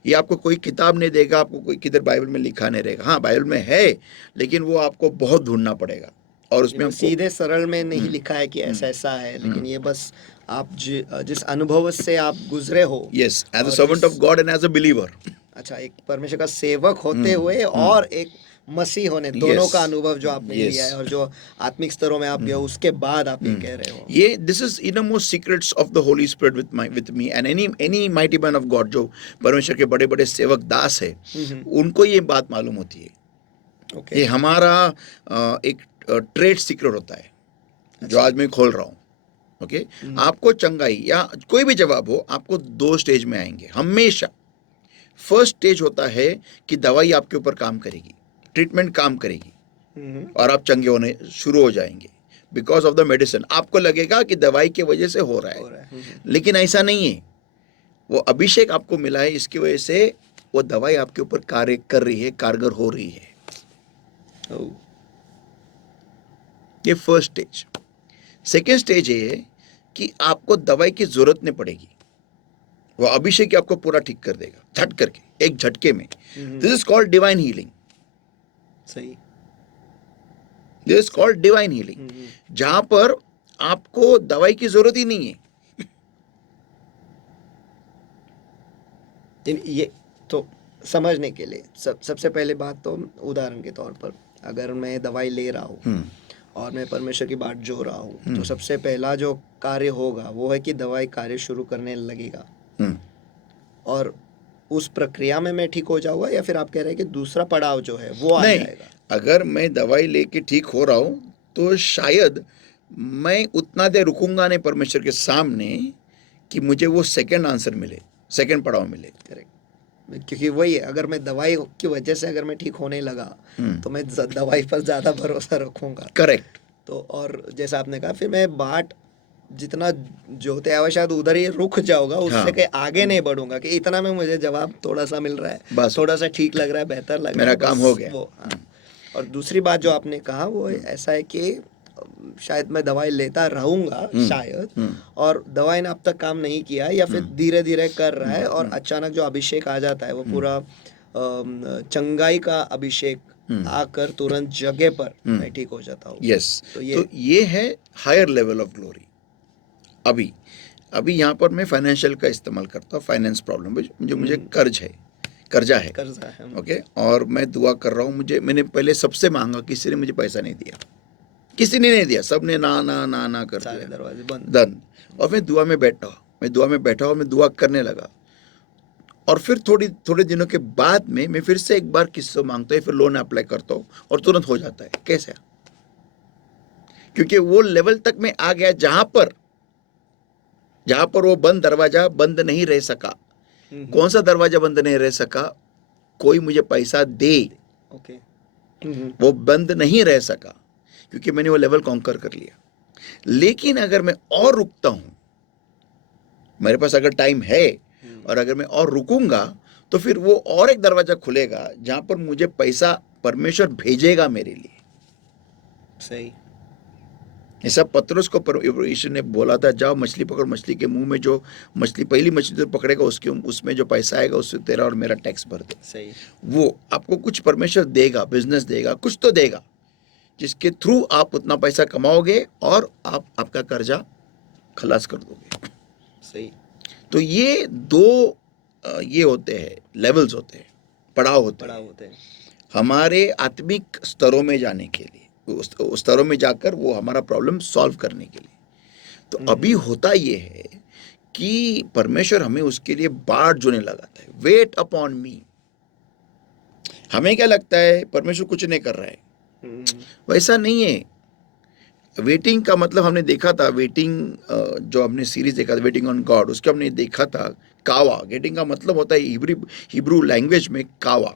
ये आपको कोई किताब नहीं देगा, आपको कोई किधर बाइबल में लिखा नहीं रहेगा। हाँ, बाइबल में है, लेकिन वो आपको बहुत ढूंढना पड़ेगा और उसमें हमको सीधे सरल में नहीं लिखा है कि ऐसा ऐसा है, लेकिन ये बस आप जिस अनुभव से आप गुजरे हो, yes, as a servant of God and as a believer. अच्छा, एक परमेश्वर का सेवक होते हुए और एक मसीह होने, दोनों का अनुभव जो आपने लिया है और जो आत्मिक स्तरों में आप गए, उसके बाद आप ये कह रहे हो। ये this is inmost secrets of the Holi spirit with me and any mighty man of God. जो परमेश्वर के बड़े बड़े सेवक दास है, उनको ये बात मालूम होती है। ये हमारा एक ट्रेड सीक्रेट होता है। जो आज मैं खोल रहा हूँ, ओके, आपको चंगाई या कोई भी जवाब हो, आपको 2 स्टेज में आएंगे हमेशा। फर्स्ट स्टेज होता है कि दवाई आपके ऊपर काम करेगी, ट्रीटमेंट काम करेगी और आप चंगे होने शुरू हो जाएंगे बिकॉज ऑफ द मेडिसिन। आपको लगेगा कि दवाई की वजह से हो रहा है, लेकिन ऐसा नहीं है। वो अभिषेक आपको मिला है, इसकी वजह से वो दवाई आपके ऊपर कार्य कर रही है, कारगर हो रही है। ये फर्स्ट स्टेज। सेकेंड स्टेज ये है कि आपको दवाई की जरूरत नहीं पड़ेगी, वो अभिषेक आपको पूरा ठीक कर देगा झट करके, एक झटके में। This is called divine healing. सही। This is called divine healing, जहां पर आपको दवाई की जरूरत ही नहीं है। ये तो समझने के लिए सबसे पहले बात तो उदाहरण के तौर पर, अगर मैं दवाई ले रहा हूँ और मैं परमेश्वर की बात जो रहा हूँ, तो सबसे पहला जो कार्य होगा वो है कि दवाई कार्य शुरू करने लगेगा, और उस प्रक्रिया में मैं ठीक हो जाऊंगा, या फिर आप कह रहे हैं कि दूसरा पड़ाव जो है वो आ नहीं, जाएगा? अगर मैं दवाई लेके ठीक हो रहा हूं तो शायद मैं उतना देर रुकूंगा नहीं परमेश्वर के सामने कि मुझे वो सेकंड आंसर मिले, सेकंड पड़ाव मिले। करेक्ट, क्योंकि वही है, अगर मैं दवाई की वजह से अगर मैं ठीक होने लगा तो मैं दवाई पर ज़्यादा भरोसा रखूंगा। करेक्ट। तो और जैसा आपने कहा, फिर मैं बाट जितना जोते आवा शायद उधर ही रुक जाऊंगा, उससे कहीं आगे नहीं बढ़ूंगा कि इतना में मुझे जवाब थोड़ा सा मिल रहा है, बस थोड़ा सा ठीक लग रहा है, बेहतर लग रहा मेरा है, काम बस हो गया। वो। हाँ। और दूसरी बात जो आपने कहा वो ऐसा है कि शायद मैं दवाई लेता रहूंगा शायद, और दवाई ने अब तक काम नहीं किया, या फिर धीरे धीरे कर रहा है, और अचानक जो अभिषेक आ जाता है वो पूरा चंगाई का अभिषेक आकर तुरंत जगह पर मैं ठीक हो जाता हूँ। यस, तो ये है हायर लेवल ऑफ ग्लोरी। अभी यहाँ पर मैं फाइनेंशियल का इस्तेमाल करता हूँ, फाइनेंस प्रॉब्लम जो मुझे कर्जा है, ओके, और मैं दुआ कर रहा हूँ। मैंने पहले सबसे मांगा, किसी ने मुझे पैसा नहीं दिया, किसी ने नहीं दिया, सबने ना ना ना ना कर दिया, दरवाजे बंद। डन। और मैं दुआ में बैठा और मैं दुआ करने लगा, और फिर थोड़े दिनों के बाद में मैं फिर से एक बार किसी मांगता हूँ, फिर लोन अप्लाई करता हूँ और तुरंत हो जाता है। कैसे? क्योंकि वो लेवल तक मैं आ गया जहां पर वो बंद दरवाजा बंद नहीं रह सका। कौन सा दरवाजा बंद नहीं रह सका? कोई मुझे पैसा दे, ओके, वो बंद नहीं रह सका, क्योंकि मैंने वो लेवल कॉन्कर कर लिया। लेकिन अगर मैं और रुकता हूं, मेरे पास अगर टाइम है और अगर मैं और रुकूंगा, तो फिर वो और एक दरवाजा खुलेगा जहां पर मुझे पैसा परमेश्वर भेजेगा मेरे लिए। सही। ऐसा पतरस को यीशु ने बोला था, जाओ मछली पकड़, मछली के मुंह में जो मछली, पहली मछली तो पकड़ेगा उसमें जो पैसा आएगा उससे तेरा और मेरा टैक्स भर दे। सही। वो आपको कुछ परमेश्वर देगा, बिजनेस देगा, कुछ तो देगा, जिसके थ्रू आप उतना पैसा कमाओगे और आप आपका कर्जा खलास कर दोगे। सही। तो ये दो ये होते हैं, लेवल्स होते हैं, पड़ाव होते हैं हमारे आत्मिक स्तरों में जाने के लिए, उस स्तरों में जाकर वो हमारा प्रॉब्लम सॉल्व करने के लिए। तो अभी होता ये है कि परमेश्वर हमें उसके लिए बाट जोड़ने लगाता है, वेट अपॉन मी। हमें क्या लगता है परमेश्वर कुछ नहीं कर रहा है, वैसा नहीं है। वेटिंग का मतलब हमने देखा था, वेटिंग जो हमने सीरीज देखा था, वेटिंग ऑन गॉड, उसका हमने देखा था कावा। वेटिंग का मतलब होता है हिब्रू लैंग्वेज में कावा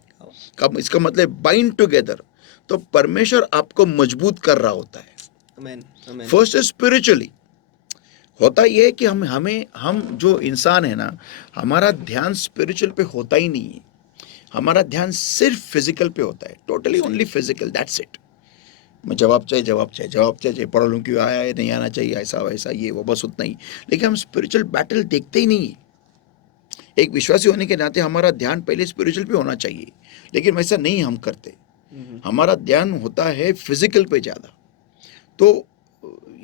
का, इसका मतलब बाइंड टुगेदर। तो परमेश्वर आपको मजबूत कर रहा होता है। फर्स्ट स्पिरिचुअली होता यह है कि हम जो इंसान है ना, हमारा ध्यान स्पिरिचुअल पे होता ही नहीं है, हमारा ध्यान सिर्फ फिजिकल पे होता है, totally only physical, that's it. मैं जवाब चाहिए, पढ़ लूँ, क्यों आया है, नहीं आना चाहिए, ऐसा वैसा ये वो, बस उतना ही। लेकिन हम स्पिरिचुअल बैटल देखते ही नहीं। एक विश्वासी होने के नाते हमारा ध्यान पहले स्पिरिचुअल पे होना चाहिए, लेकिन वैसा नहीं हम करते। हमारा ध्यान होता है फिजिकल पे ज्यादा। तो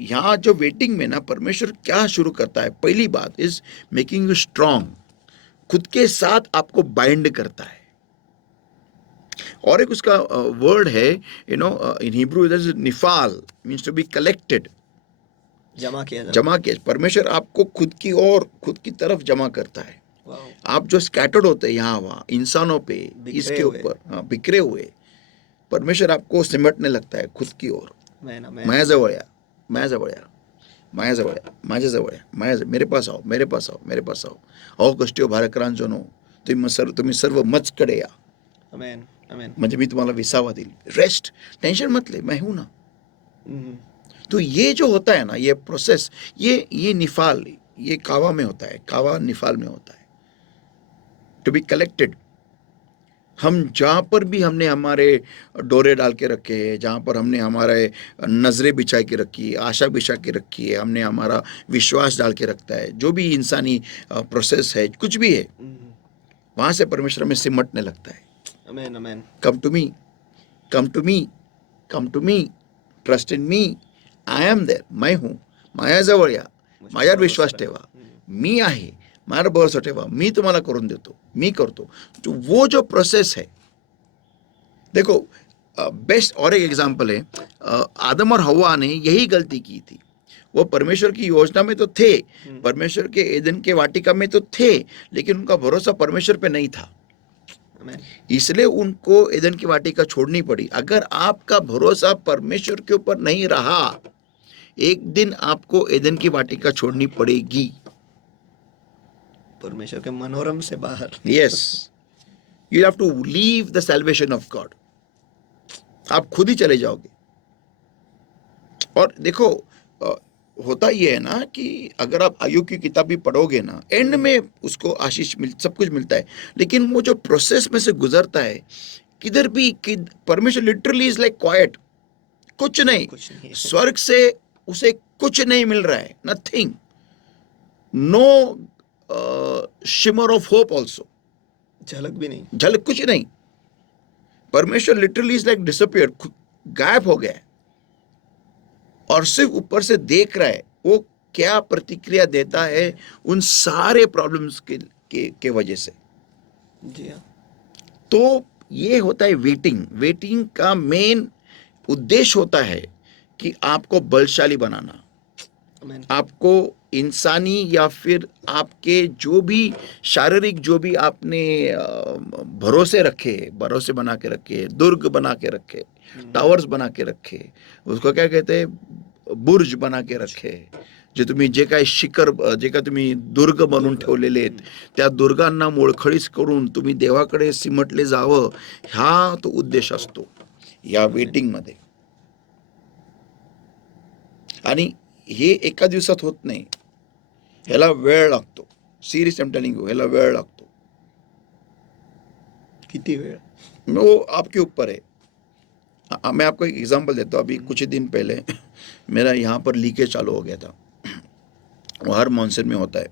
यहाँ जो वेटिंग में ना परमेश्वर क्या शुरू करता है, पहली बात इज मेकिंग यू स्ट्रांग, खुद के साथ आपको बाइंड करता है। और एक उसका वर्ड है, in Hebrew it is niphal, means to be collected, जमा किया। परमेश्वर आपको खुद की तरफ जमा करता है। आप जो स्कैटर्ड होते हैं यहाँ वहाँ इंसानों पे, इसके ऊपर बिखरे हुए, परमेश्वर आपको सिमटने लगता है खुद की ओर। मैं जवळया, माझ्याजवळ या, माझ्याजवळ या, माझ्याजवळ या, मेरे पास आओ, मेरे पास आओ, मेरे पास आओ. अहो कष्टी भाराक्रांतजनो, तुम्ही सर्व मजकडे या, Amen. Amen. म्हणजे मी तुम्हाला विसावा देईल. रेस्ट, टेंशन मत ले, मैं हूं ना. Mhm. तो ये जो होता है ना, ये प्रोसेस, ये निफाल, ये कावा में होता है, कावा निफाल में होता है. To be collected. हम जहाँ पर भी हमने हमारे डोरे डाल के रखे हैं, जहाँ पर हमने हमारे नज़रें बिछा के रखी है, आशा बिछा के रखी है, हमने हमारा विश्वास डाल के रखता है, जो भी इंसानी प्रोसेस है, कुछ भी है, Mhm. वहाँ से परमेश्वर में सिमटने लगता है. Amen. Amen. Come to me, come to me, come to me, trust in me, I am there, मैं हूँ, माझ्याजवळ या, माझ्यावर विश्वास ठेवा, मी आहे, माझ्यावर भरोसा ठेवा, मी तुम्हाला करून देतो, मी करतो. तो वो जो प्रोसेस है, देखो बेस्ट और एक एग्जाम्पल है, आदम और हवा ने यही गलती की थी. वो परमेश्वर की योजना में तो थे, परमेश्वर के एदन के वाटिका में तो थे, लेकिन उनका भरोसा परमेश्वर पे नहीं था, Amen. इसलिए उनको एदन की वाटिका छोड़नी पड़ी. अगर आपका भरोसा परमेश्वर के ऊपर नहीं रहा, एक दिन आपको एदन की वाटिका छोड़नी पड़ेगी. परमेश्वर के मनोरम से बाहर. Yes, you have to leave the salvation of God. आप खुद ही चले जाओगे. और देखो होता ये है ना कि अगर आप आयु की किताब भी पढ़ोगे ना, एंड में उसको आशीष सब कुछ मिलता है, लेकिन वो जो प्रोसेस में से गुजरता है, किधर भी परमेश्वर लिटरली इज लाइक क्वाइट, कुछ नहीं, कुछ नहीं. स्वर्ग से उसे कुछ नहीं मिल रहा है, nothing, no shimmer of hope also, झलक भी नहीं. झलक कुछ नहीं. परमेश्वर लिटरली इज लाइक डिसअपियर, गायब हो गया है, और सिर्फ ऊपर से देख रहा है वो क्या प्रतिक्रिया देता है उन सारे प्रॉब्लम्स के वजह से. जी हाँ. तो ये होता है वेटिंग. वेटिंग का मेन उद्देश्य होता है कि आपको बलशाली बनाना, Amen. आपको इंसानी या फिर आपके जो भी शारीरिक, जो भी आपने भरोसे रखे, भरोसे बना के रखे, दुर्ग बना के रखे, टावर्स बना के रखे, उसको क्या कहते हैं, बुर्ज बना के रखे, जे तुम्ही जे काय शिखर, जे काय तुम्ही दुर्ग बनवून ठेवलेले आहेत, त्या दुर्गांना मोळखळीस करून तुम्ही देवाकडे सिमटले जावं, हा तो उद्देश असतो या वेटिंग मध्ये. आणि हे एका दिवसात होत नाही, ह्याला वेळ लागतो. Serious I am telling you, ह्याला वेळ लागतो. किती वेळ. वो आपके ऊपर है. मैं आपको एक एग्जांपल देता हूँ. अभी कुछ ही दिन पहले मेरा यहाँ पर लीकेज चालू हो गया था. वो हर मॉनसून में होता है,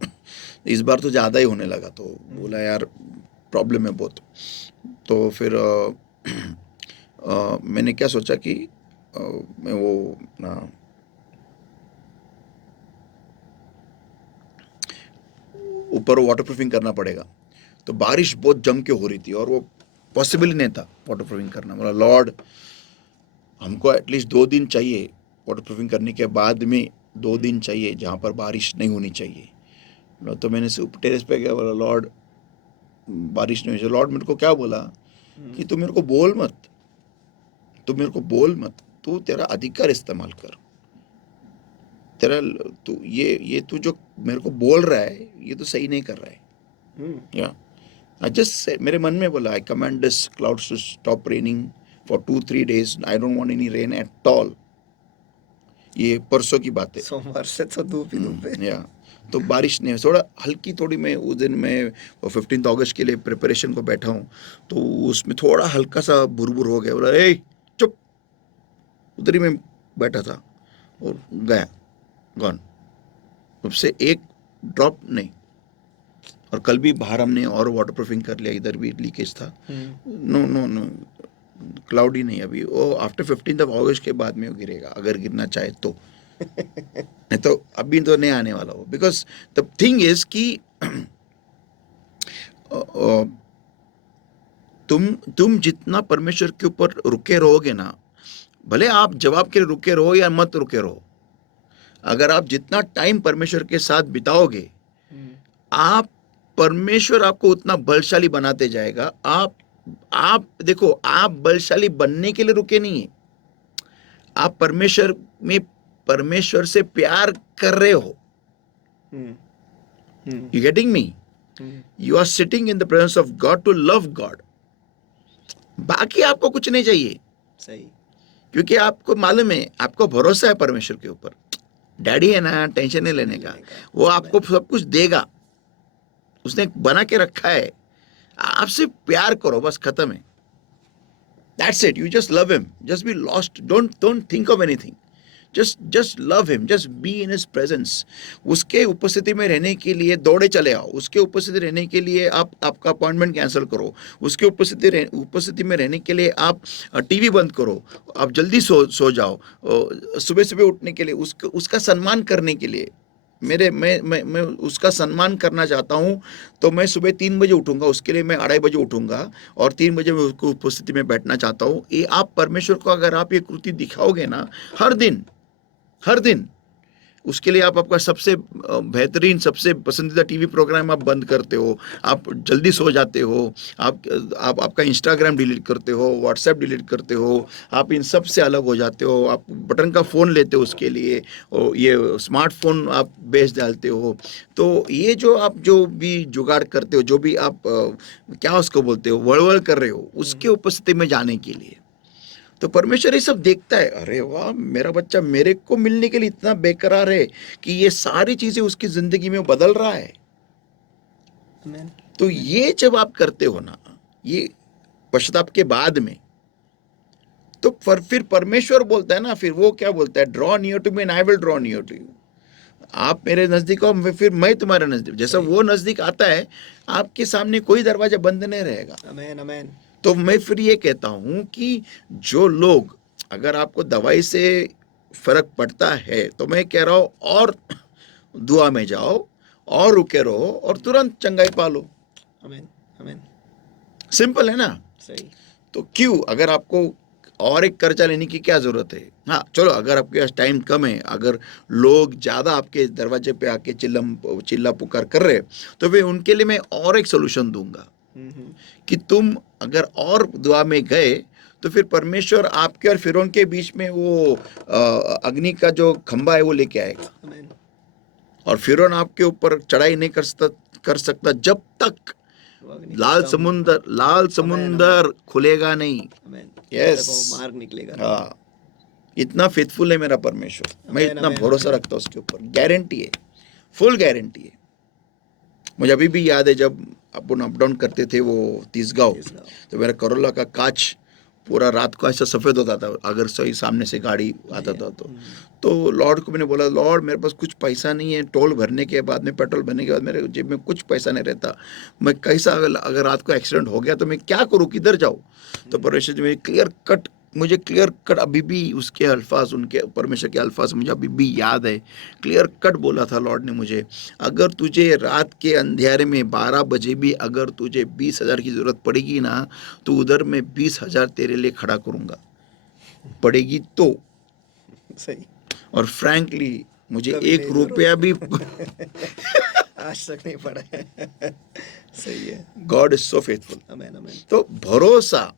इस बार तो ज़्यादा ही होने लगा. तो बोला यार प्रॉब्लम है बहुत. तो फिर मैंने क्या सोचा कि मैं वो ऊपर वाटर प्रूफिंग करना पड़ेगा. तो बारिश बहुत जम के हो रही थी और वो पॉसिबल ही नहीं था वाटर प्रूफिंग करना. बोला लॉर्ड हमको एटलीस्ट 2 दिन चाहिए, वाटर प्रूफिंग करने के बाद में 2 दिन चाहिए जहाँ पर बारिश नहीं होनी चाहिए. तो मैंने टेरेस पे गया, बोला लॉर्ड बारिश नहीं होनी. लॉर्ड मेरे को क्या बोला कि तू मेरे को बोल मत, तू मेरे को बोल मत, तू तेरा अधिकार इस्तेमाल कर. तेरा तू ये तू जो मेरे को बोल रहा है ये तो सही नहीं कर रहा है. या आई जस्ट मेरे मन में बोला I command this clouds to stop raining for 2-3 days. I don't want any rain at all. ये परसों की बात है. सोमवार से तो धूप ही धूप है. या तो बारिश ने थोड़ा हल्की थोड़ी, मैं उस दिन मैं 15 अगस्त के लिए प्रिपरेशन को बैठा हूँ, तो उसमें थोड़ा हल्का सा बुरबुर हो गया. बोला ए चुप, उधर ही मैं बैठा था और गया, गॉन. उससे एक ड्रॉप नहीं. और कल भी बाहर हमने और वाटर प्रूफिंग कर लिया, इधर भी लीकेज था. नो नो नो, क्लाउड ही नहीं अभी. वो आफ्टर 15 अगस्त के बाद में वो गिरेगा, अगर गिरना चाहे तो. नहीं तो अभी तो नहीं आने वाला हो. बिकॉज द थिंग इज कि तुम जितना परमेश्वर के ऊपर रुके रहोगे ना, भले आप जवाब के लिए रुके रहो या मत रुके रहो, अगर आप जितना टाइम परमेश्वर के साथ बिताओगे, आप परमेश्वर आपको उतना बलशाली बनाते जाएगा. आप देखो, आप बलशाली बनने के लिए रुके नहीं है, आप परमेश्वर में परमेश्वर से प्यार कर रहे हो. हम्म, हम्म, You getting me? Hmm, You are sitting in the presence of God to love God. बाकी आपको कुछ नहीं चाहिए, सही. क्योंकि आपको मालूम है, आपको भरोसा है परमेश्वर के ऊपर. डैडी है ना, टेंशन नहीं लेने का. वो आपको सब कुछ देगा, उसने बना के रखा है. आपसे प्यार करो, बस खत्म है. That's it. You just love him. Just be lost. Don't think of anything. Just love him. Just be in his presence. उसके उपस्थिति में रहने के लिए दौड़े चले आओ. उसके उपस्थिति रहने के लिए आप आपका अपॉइंटमेंट कैंसिल करो. उसके उपस्थिति में रहने के लिए आप टीवी बंद करो. आप जल्दी सो जाओ. सुबह सुबह उठने के लिए उसका सम्मान करने के लिए. मैं उसका सम्मान करना चाहता हूँ, तो मैं सुबह 3 बजे उठूंगा. उसके लिए मैं 2:30 बजे उठूंगा और 3 बजे मैं उसको उपस्थिति में बैठना चाहता हूँ. ये आप परमेश्वर को अगर आप ये कृति दिखाओगे ना, हर दिन, उसके लिए आप आपका सबसे बेहतरीन, सबसे पसंदीदा टीवी प्रोग्राम आप बंद करते हो. आप जल्दी सो जाते हो. आप आपका इंस्टाग्राम डिलीट करते हो, व्हाट्सएप डिलीट करते हो. आप इन सब से अलग हो जाते हो. आप बटन का फ़ोन लेते हो उसके लिए, और ये स्मार्टफोन आप बेच डालते हो. तो ये जो भी जुगाड़ करते हो, जो भी आप क्या उसको बोलते हो, वड़वड़ कर रहे हो, उसके उपस्थिति में जाने के लिए, तो परमेश्वर ये सब देखता है. अरे वाह, मेरा बच्चा मेरे को मिलने के लिए इतना बेकरार है कि ये सारी चीजें उसकी जिंदगी में बदल रहा है. Amen. तो ये जब आप करते हो ना, ये पश्चाताप के बाद में, तो फिर परमेश्वर बोलता है ना, फिर वो क्या बोलता है, draw near to me and I will draw near to you. आप मेरे नजदीक हो, फिर मैं तुम्हारे नजदीक. जैसा वो नजदीक आता है, आपके सामने कोई दरवाजा बंद नहीं रहेगा. Amen, amen. तो मैं फिर ये कहता हूं कि जो लोग, अगर आपको दवाई से फर्क पड़ता है, तो मैं कह रहा हूं और दुआ में जाओ और रुके रहो और तुरंत चंगाई पालो. Amen, amen. सिंपल है ना. सही. तो क्यों, अगर आपको और एक कर्जा लेने की क्या जरूरत है. हाँ चलो, अगर आपके पास टाइम कम है, अगर लोग ज्यादा आपके दरवाजे पे आके चिल्ला पुकार कर रहे, तो वे उनके लिए मैं और एक सोल्यूशन दूंगा हम्म, कि तुम अगर और दुआ में गए, तो फिर परमेश्वर आपके और फिरौन के बीच में वो अग्नि का जो खंबा है वो लेके आएगा. Amen. और फिरौन आपके ऊपर चढ़ाई नहीं कर सकता जब तक वो अग्नि लाल स्तंभ. समुंदर खुलेगा नहीं. Amen. Yes. जब तक वो मार्ग निकलेगा. हाँ, इतना फेथफुल है मेरा परमेश्वर. मैं Amen, इतना amen, भरोसा amen. रखता हूँ उसके ऊपर. गारंटी है, फुल गारंटी है. मुझे अभी भी याद है जब अपन अप डाउन करते थे वो तीसगांव, तीसगांव. तो मेरा करोला का कांच पूरा रात को ऐसा सफ़ेद होता था अगर सही सामने से गाड़ी आता था तो. तो लॉर्ड को मैंने बोला, लॉर्ड मेरे पास कुछ पैसा नहीं है, टोल भरने के बाद में, पेट्रोल भरने के बाद मेरे जेब में कुछ पैसा नहीं रहता. मैं कैसा, अगर रात को एक्सीडेंट हो गया तो मैं क्या करूँ, किधर जाऊँ. तो परमेश्वर जी मुझे क्लियर कट अभी भी उसके अल्फाज, उनके परमेश्वर के अल्फाज मुझे अभी भी याद है. क्लियर कट बोला था लॉर्ड ने मुझे, अगर तुझे रात के अंधेरे में 12 बजे भी अगर तुझे 20,000 की जरूरत पड़ेगी ना, तो उधर मैं 20,000 तेरे लिए खड़ा करूंगा, पड़ेगी तो. सही. और फ्रैंकली मुझे कभी 1 नहीं रुपया भी आज तक नहीं पड़ा है. सही है. God is so faithful. Amen, amen. तो भरोसा,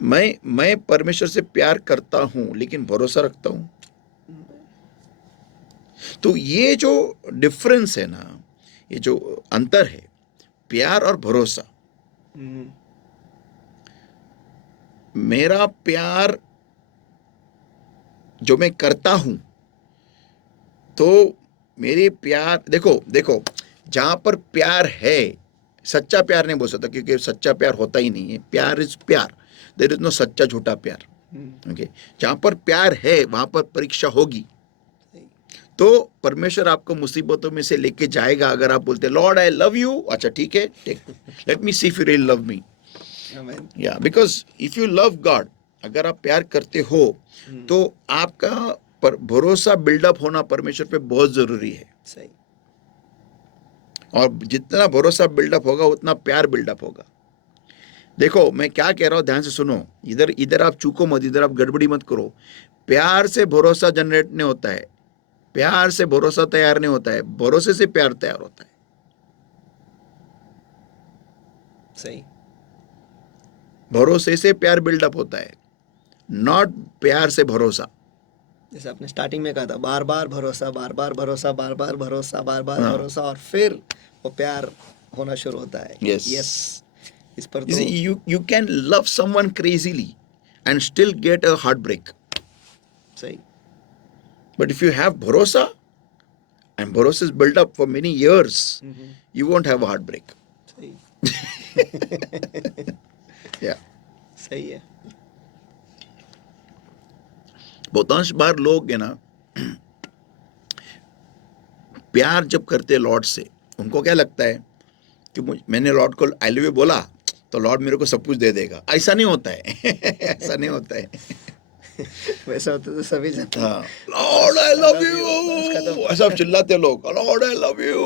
मैं परमेश्वर से प्यार करता हूं लेकिन भरोसा रखता हूं. तो ये जो डिफरेंस है ना, ये जो अंतर है, प्यार और भरोसा. हम्म, मेरा प्यार जो मैं करता हूं, तो मेरे प्यार, देखो जहां पर प्यार है, सच्चा प्यार नहीं बोल सकता क्योंकि सच्चा प्यार होता ही नहीं है. प्यार इज प्यार, देयर इज नो सच्चा झूठा प्यार. ओके, जहां पर प्यार है वहां पर परीक्षा होगी. सही. तो परमेश्वर आपको मुसीबतों में से लेके जाएगा. अगर आप बोलते लॉर्ड आई लव यू, अच्छा ठीक है, let me see if you really love me. Amen. या because if you love God, अगर आप प्यार करते हो, तो आपका भरोसा बिल्डअप होना परमेश्वर पे बहुत जरूरी है. सही. और जितना भरोसा बिल्डअप होगा उतना प्यार बिल्डअप होगा. देखो मैं क्या कह रहा हूं, ध्यान से सुनो. इधर आप चूको मत, इधर आप गड़बड़ी मत करो. प्यार से भरोसा जनरेट नहीं होता है, प्यार से भरोसा तैयार नहीं होता है, भरोसे से प्यार तैयार होता है. सही. भरोसे से प्यार बिल्डअप होता है, नॉट प्यार से भरोसा. जैसे आपने स्टार्टिंग में कहा था, बार बार भरोसा, बार बार भरोसा, बार बार भरोसा, बार बार हाँ। भरोसा, और फिर वो प्यार होना शुरू होता है। Yes. यस, इस पर You तो see, you can love someone crazily and still get a heartbreak. सही। But if you have bharosa, and bharosa is built up for many years, you won't have a heartbreak. सही। Yeah. सही है। बहुतांश बार लोग है ना, प्यार जब करते हैं लॉर्ड से, उनको क्या लगता है कि मैंने लॉर्ड को आई लव यू बोला तो लॉर्ड मेरे को सब कुछ दे देगा। ऐसा नहीं होता है। ऐसा नहीं होता है। वैसा होता तो सभी जानते हैं। हाँ, लॉर्ड आई लव you, बस खत्म। यू, ऐसा चिल्लाते लोग, Lord I love you.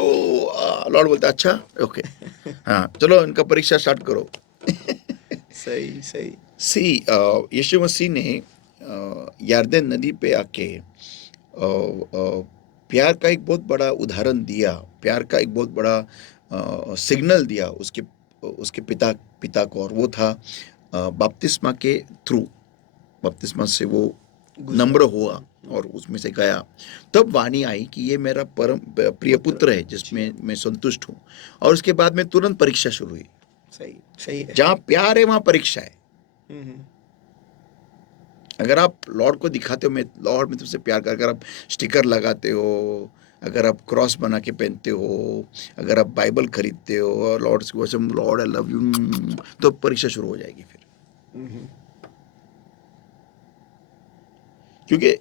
Lord बोलता अच्छा ओके, हाँ चलो इनका परीक्षा स्टार्ट करो। सही सही। सी यीशु मसीह ने यरदन नदी पे आके प्यार का एक बहुत बड़ा उदाहरण दिया, प्यार का एक बहुत बड़ा सिग्नल दिया उसके उसके पिता को, और वो था बपतिस्मा के थ्रू। बपतिस्मा से वो नम्र हुआ और उसमें से गया, तब वाणी आई कि ये मेरा परम प्रिय पुत्र है जिसमें मैं संतुष्ट हूँ, और उसके बाद में तुरंत परीक्षा शुरू हुई। सही सही है। जहाँ प्यार है वहाँ परीक्षा है। हम्म, अगर आप लॉर्ड को दिखाते हो मैं लॉर्ड में तुमसे प्यार कर, अगर आप स्टिकर लगाते हो, अगर आप क्रॉस बना के पहनते हो, अगर आप बाइबल खरीदते हो और लॉर्ड को वैसे लॉर्ड आई लव यू, तो परीक्षा शुरू हो जाएगी फिर। क्योंकि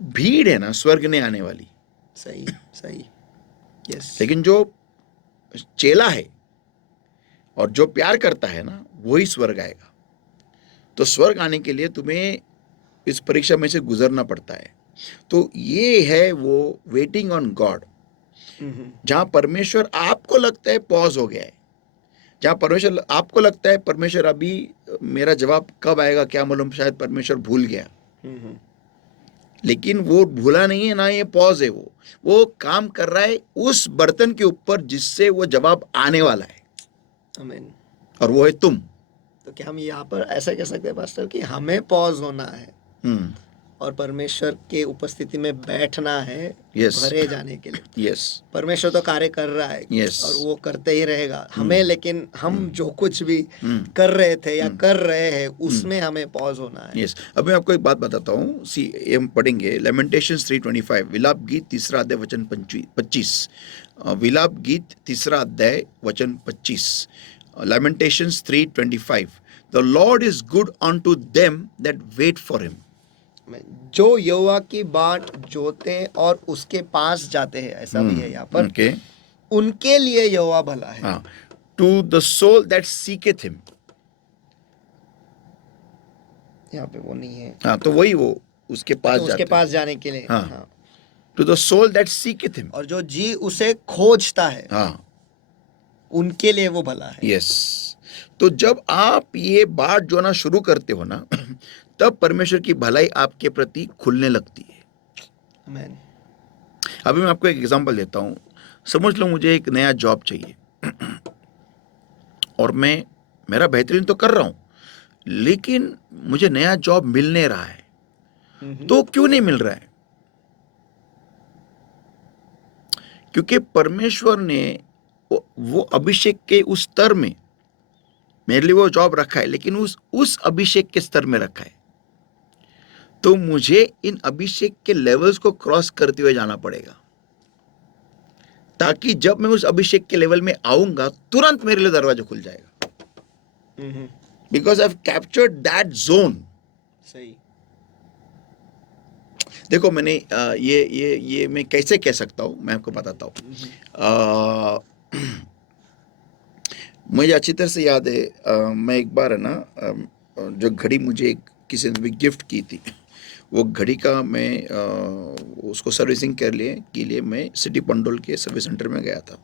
भीड़ है ना स्वर्ग ने आने वाली। सही सही। यस। लेकिन जो चेला है और जो प्यार करता है ना वही स्वर्ग आएगा। तो स्वर्ग आने के लिए तुम्हें इस परीक्षा में से गुजरना पड़ता है। तो ये है वो वेटिंग ऑन गॉड, जहां परमेश्वर आपको लगता है पॉज हो गया है, जहां परमेश्वर आपको लगता है परमेश्वर अभी मेरा जवाब कब आएगा क्या मालूम, शायद परमेश्वर भूल गया। लेकिन वो भूला नहीं है ना, ये पॉज है, वो काम कर रहा है उस बर्तन के ऊपर जिससे वो जवाब आने वाला है। आमीन। और वो है तुम। तो क्या हम यहाँ पर ऐसा कह सकते हैं पास्टर कि हमें पॉज होना है और परमेश्वर के उपस्थिति में बैठना है Yes. भरे जाने के लिए। यस परमेश्वर तो कार्य कर रहा है Yes. और वो करते ही रहेगा हमें, लेकिन हम जो कुछ भी कर रहे थे या कर रहे हैं उसमें हमें पॉज होना है। यस। अब मैं आपको एक बात बताता हूँ। सी हम पढ़ेंगे लेमेंटेशंस 3:25, विलाप गीत 3 अध्याय वचन 25। विलाप गीत 3 अध्याय वचन 25, लेमेंटेशंस 3:25, the Lord is good unto them that wait for him। जो यहोवा की बाट जोते और उसके पास जाते हैं, ऐसा भी है यहाँ पर। ओके, उनके लिए यहोवा भला है। हाँ, to the soul that seeketh him. यहाँ पे वो नहीं है। हाँ, तो वही वो उसके पास तो उसके जाते पास जाने के लिए। हाँ। हाँ। To the soul that seeketh him. और जो जी उसे खोजता है, हाँ, उनके लिए वो भला है। यस। तो जब आप ये बात जोना शुरू करते हो ना, तब परमेश्वर की भलाई आपके प्रति खुलने लगती है। आमीन। अभी मैं आपको एक एग्जांपल देता हूँ। समझ लो मुझे एक नया जॉब चाहिए और मैं मेरा बेहतरीन तो कर रहा हूँ, लेकिन मुझे नया जॉब मिल नहीं रहा है। तो क्यों नहीं मिल रहा है? क्योंकि परमेश्वर ने वो अभिषेक के उस स्तर में मेरे लिए वो जॉब रखा है, लेकिन उस अभिषेक के स्तर में रखा है। तो मुझे इन अभिषेक के लेवल्स को क्रॉस करते हुए जाना पड़ेगा, ताकि जब मैं उस अभिषेक के लेवल में आऊंगा तुरंत मेरे लिए दरवाजा खुल जाएगा। Because I have captured that zone. सही। देखो मैंने ये मैं कैसे कह सकता हूं, मैं आपको बताता हूं। मुझे अच्छी तरह से याद है, मैं एक बार है ना, जो घड़ी मुझे किसी ने भी गिफ्ट की थी, वो घड़ी का मैं उसको सर्विसिंग के लिए मैं सिटी पंडोल के सर्विस सेंटर में गया था।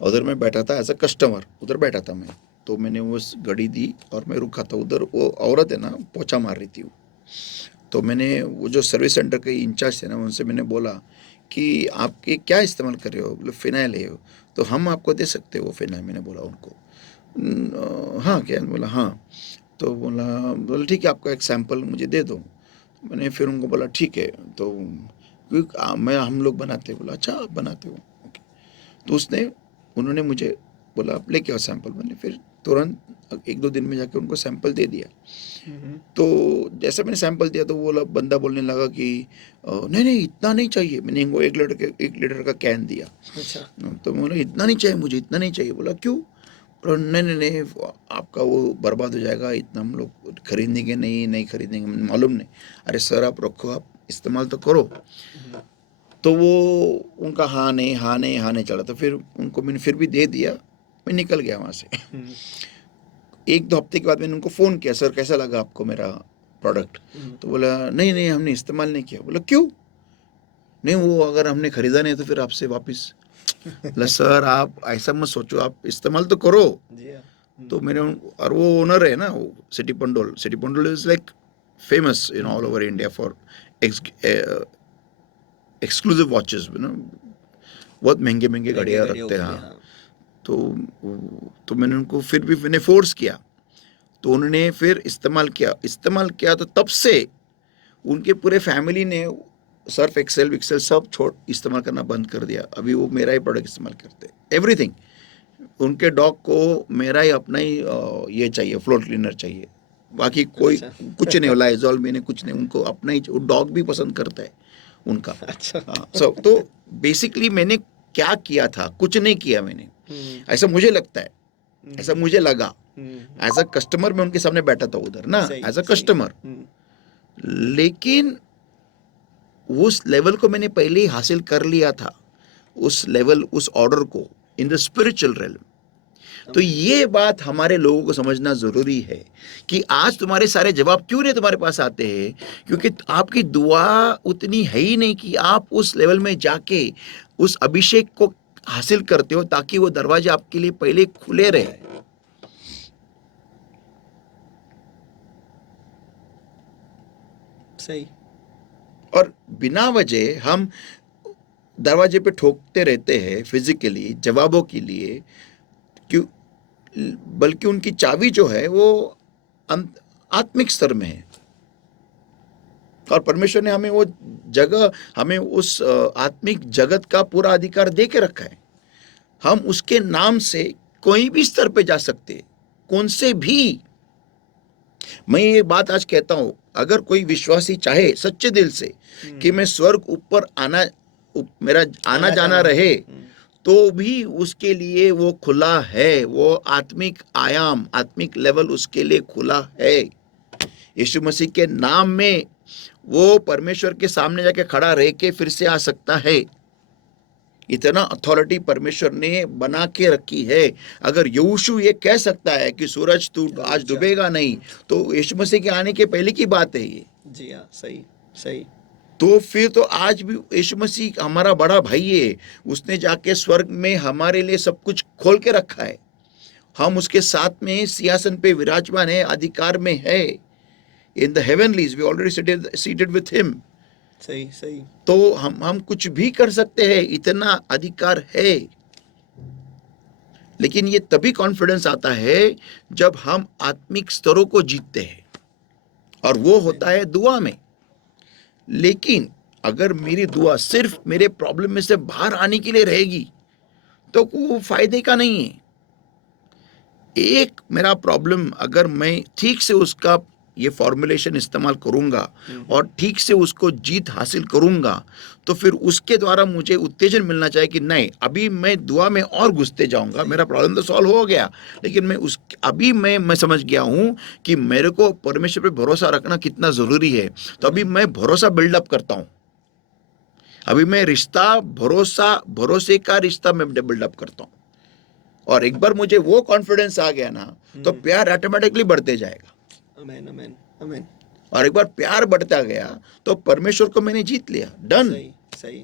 उधर मैं बैठा था एज अ कस्टमर, उधर बैठा था मैं। तो मैंने वो घड़ी दी और मैं रुका था उधर। वो औरत है ना पोछा मार रही थी। तो मैंने वो जो सर्विस सेंटर के इंचार्ज थे ना, उनसे मैंने बोला कि आप ये क्या इस्तेमाल कर रहे हो? बोले फिनाइल है। तो हम आपको दे सकते हो वो फिनाइल, मैंने बोला उनको। हाँ क्या? बोला हाँ। तो बोला ठीक है, आपका एक सैंपल मुझे दे दो। मैंने फिर उनको बोला ठीक है, तो क्योंकि मैं हम लोग बनाते हैं। बोला अच्छा आप बनाते हो, ओके। तो उन्होंने मुझे बोला आप लेके आओ सैंपल। मैंने फिर तुरंत 1-2 दिन में जाके उनको सैंपल दे दिया। तो जैसे मैंने सैंपल दिया तो वो बंदा बोलने लगा कि नहीं नहीं इतना नहीं चाहिए। मैंने इनको 1 लीटर का कैन दिया। अच्छा। तो बोला इतना नहीं चाहिए मुझे, इतना नहीं चाहिए। बोला क्यों? बोला नहीं नहीं नहीं आपका वो बर्बाद हो जाएगा, इतना हम लोग खरीदेंगे नहीं खरीदेंगे। मुझे मालूम नहीं। अरे सर आप रखो, आप इस्तेमाल तो करो। तो वो उनका हाँ नहीं चला। तो फिर उनको मैंने फिर भी दे दिया, मैं निकल गया वहाँ से। 1-2 हफ्ते के बाद मैंने उनको फ़ोन किया, सर कैसा लगा आपको मेरा प्रोडक्ट? तो बोला नहीं नहीं हमने इस्तेमाल नहीं किया। बोला क्यों? नहीं वो अगर हमने खरीदा नहीं तो फिर आपसे वापस। बोला सर आप ऐसा मत सोचो, आप इस्तेमाल तो करो। तो और वो ओनर है ना वो city Pundole is like famous in all over India for exclusive watches, बहुत महंगे महंगे घड़ियाँ रखते हैं। हाँ। तो मैंने उनको फिर भी मैंने फोर्स किया, तो उन्होंने फिर इस्तेमाल किया। तो तब से उनके पूरे फैमिली ने सर्फ एक्सेल विक्सेल सब छोड़ इस्तेमाल करना बंद कर दिया। अभी वो मेरा ही प्रोडक्ट इस्तेमाल करते हैं, एवरीथिंग। उनके डॉग को मेरा ही अपना ही ये चाहिए, फ्लोर क्लीनर चाहिए। बाकी कोई कुछ नहीं, लाइजॉल मैंने कुछ नहीं, उनको अपना ही डॉग भी पसंद करता है उनका। अच्छा। सब तो बेसिकली मैंने क्या किया था, कुछ नहीं किया मैंने, ऐसा मुझे लगता है, ऐसा मुझे लगा। एज अ कस्टमर मैं उनके सामने बैठा था उधर ना, एज अ कस्टमर। लेकिन उस लेवल को मैंने पहले ही हासिल कर लिया था, उस लेवल, उस ऑर्डर को, इन द स्पिरिचुअल रेलम। तो ये बात हमारे लोगों को समझना जरूरी है कि आज तुम्हारे सारे जवाब क्यों नहीं तुम्हारे पास आते हैं, क्योंकि आपकी दुआ उतनी है ही नहीं कि आप उस लेवल में जाके उस अभिषेक को हासिल करते हो ताकि वो दरवाजे आपके लिए पहले खुले रहे। सही। और बिना वजह हम दरवाजे पे ठोकते रहते हैं फिजिकली जवाबों के लिए, क्यों? बल्कि उनकी चाबी जो है वो आत्मिक स्तर में है। और परमेश्वर ने हमें वो जगह, हमें उस आत्मिक जगत का पूरा अधिकार दे के रखा है। हम उसके नाम से कोई भी स्तर पे जा सकते हैं, कौन से भी। मैं ये बात आज कहता हूं, अगर कोई विश्वासी चाहे सच्चे दिल से कि मैं स्वर्ग ऊपर मेरा आना जाना रहे, तो भी उसके लिए वो खुला है, वो आत्मिक आयाम, आत्मिक लेवल उसके लिए खुला है। यीशु मसीह के नाम में वो परमेश्वर के सामने जाके खड़ा रह के फिर से आ सकता है। इतना अथॉरिटी परमेश्वर ने बना के रखी है। अगर यीशु ये कह सकता है कि सूरज तू आज डूबेगा नहीं, तो यीशु मसीह के आने के पहले की बात है ये। जी हाँ, सही सही। तो फिर तो आज भी यीशु मसीह हमारा बड़ा भाई है, उसने जाके स्वर्ग में हमारे लिए सब कुछ खोल के रखा है। हम उसके साथ में सिंहासन पे विराजमान है, अधिकार में है। In the heavenlies we already seated with him. सही सही। तो हम कुछ भी कर सकते हैं, इतना अधिकार है। लेकिन ये तभी कॉन्फिडेंस आता है जब हम आत्मिक स्तरों को जीतते हैं, और वो होता है दुआ में। लेकिन अगर मेरी दुआ सिर्फ मेरे प्रॉब्लम में से बाहर आने के लिए रहेगी तो वो फायदे का नहीं है। एक मेरा प्रॉब्लम अगर मैं ठीक से उसका ये फॉर्मुलेशन इस्तेमाल करूंगा और ठीक से उसको जीत हासिल करूंगा, तो फिर उसके द्वारा मुझे उत्तेजन मिलना चाहिए कि नहीं, अभी मैं दुआ में और घुसते जाऊंगा। मेरा प्रॉब्लम तो सॉल्व हो गया, लेकिन अभी मैं समझ गया हूं कि मेरे को परमेश्वर पे भरोसा रखना कितना जरूरी है। तो अभी मैं भरोसा बिल्डअप करता हूं। अभी मैं भरोसे का रिश्ता मैं बिल्डअप करता हूं। और एक बार मुझे वो कॉन्फिडेंस आ गया ना, तो प्यार ऑटोमेटिकली बढ़ते जाएगा। आमेन आमेन आमेन। और एक बार प्यार बढ़ता गया तो परमेश्वर को मैंने जीत लिया, डन, सही सही।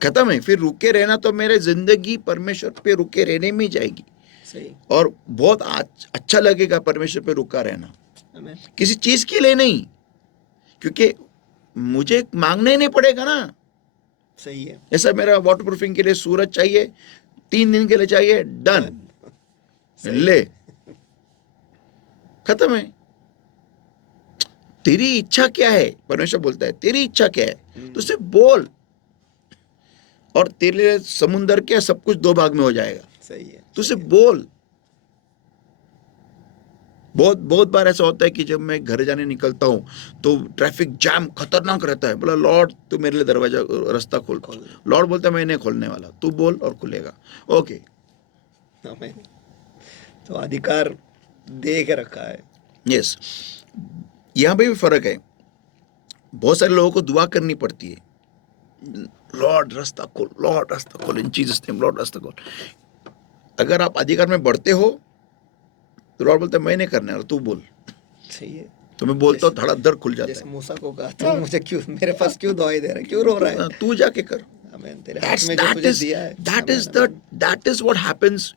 खत्म है। फिर रुके रहना तो मेरे जिंदगी परमेश्वर पे रुके रहने में जाएगी। सही। और बहुत अच्छा लगेगा परमेश्वर पे रुका रहना, आमेन। किसी चीज के लिए नहीं, क्योंकि मुझे मांगना ही नहीं पड़ेगा ना। सही है। ऐसा मेरा वाटर प्रूफिंग के लिए सूरज चाहिए, 3 दिन के लिए चाहिए, डन, सही। ले, खत्म है। तेरी इच्छा क्या है, परमेश्वर बोलता है तेरी इच्छा क्या है, तो सिर्फ बोल और तेरे लिए समुंदर के सब कुछ दो भाग में हो जाएगा। सही है, तो सही सिर्फ है। बोल। बहुत बहुत बार ऐसा होता है कि जब मैं घर जाने निकलता हूँ तो ट्रैफिक जाम खतरनाक रहता है, बोला लॉर्ड तू मेरे लिए दरवाजा रास्ता खोल। खोल। लॉर्ड बोलता है मैं नहीं खोलने वाला, तू बोल और खुलेगा। ओके, आमीन। तो अधिकार दे के रखा है। यस। यहाँ पे भी फर्क है, बहुत सारे लोगों को दुआ करनी पड़ती है, लॉर्ड रास्ता खोल, लॉर्ड रास्ता खोल, इन चीज नेम लॉर्ड रास्ता खोल। अगर आप अधिकार में बढ़ते हो तो लॉर्ड बोलता है मैं नहीं करने वाला, तू बोल। सही है। तो मैं बोलता हूँ धड़ाधड़ खुल जाता जैसे है। मूसा को कहा तू मुझे क्यों, मेरे पास क्यों दुआई दे रहा है, क्यों रो रहा है? तू जाके कर। आमीन। तेरे हाथ में जो तुझे दिया है। That is what happens.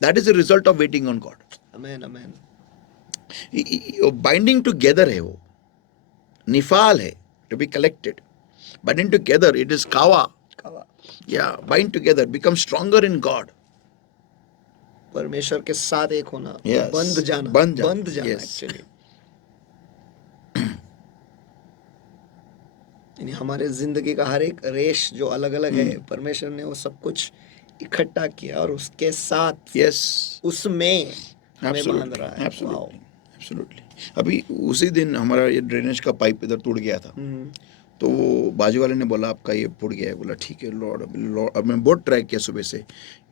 That is the result of waiting on God. आमीन, आमीन। Binding together है वो, निफाल है, to be collected. Binding together, it is kawa. कवा। Yeah, bind together, become stronger in God. परमेश्वर के साथ एक होना। Yes. बंध जाना। बंध जाना, बंध जाना yes. एक्चुअली। यानी हमारे जिंदगी का हर एक रेश जो अलग अलग है, परमेश्वर ने वो सब कुछ इकट्ठा किया और उसके साथ Yes. उसमें हमें बांध Absolutely. रहा है। वाओ। Absolutely. अभी उसी दिन हमारा ये ड्रेनेज का पाइप इधर टूट गया था, तो वो बाजू वाले ने बोला आपका ये फूट गया है। बोला ठीक है लॉर्ड, अब मैं बहुत ट्राई किया सुबह से,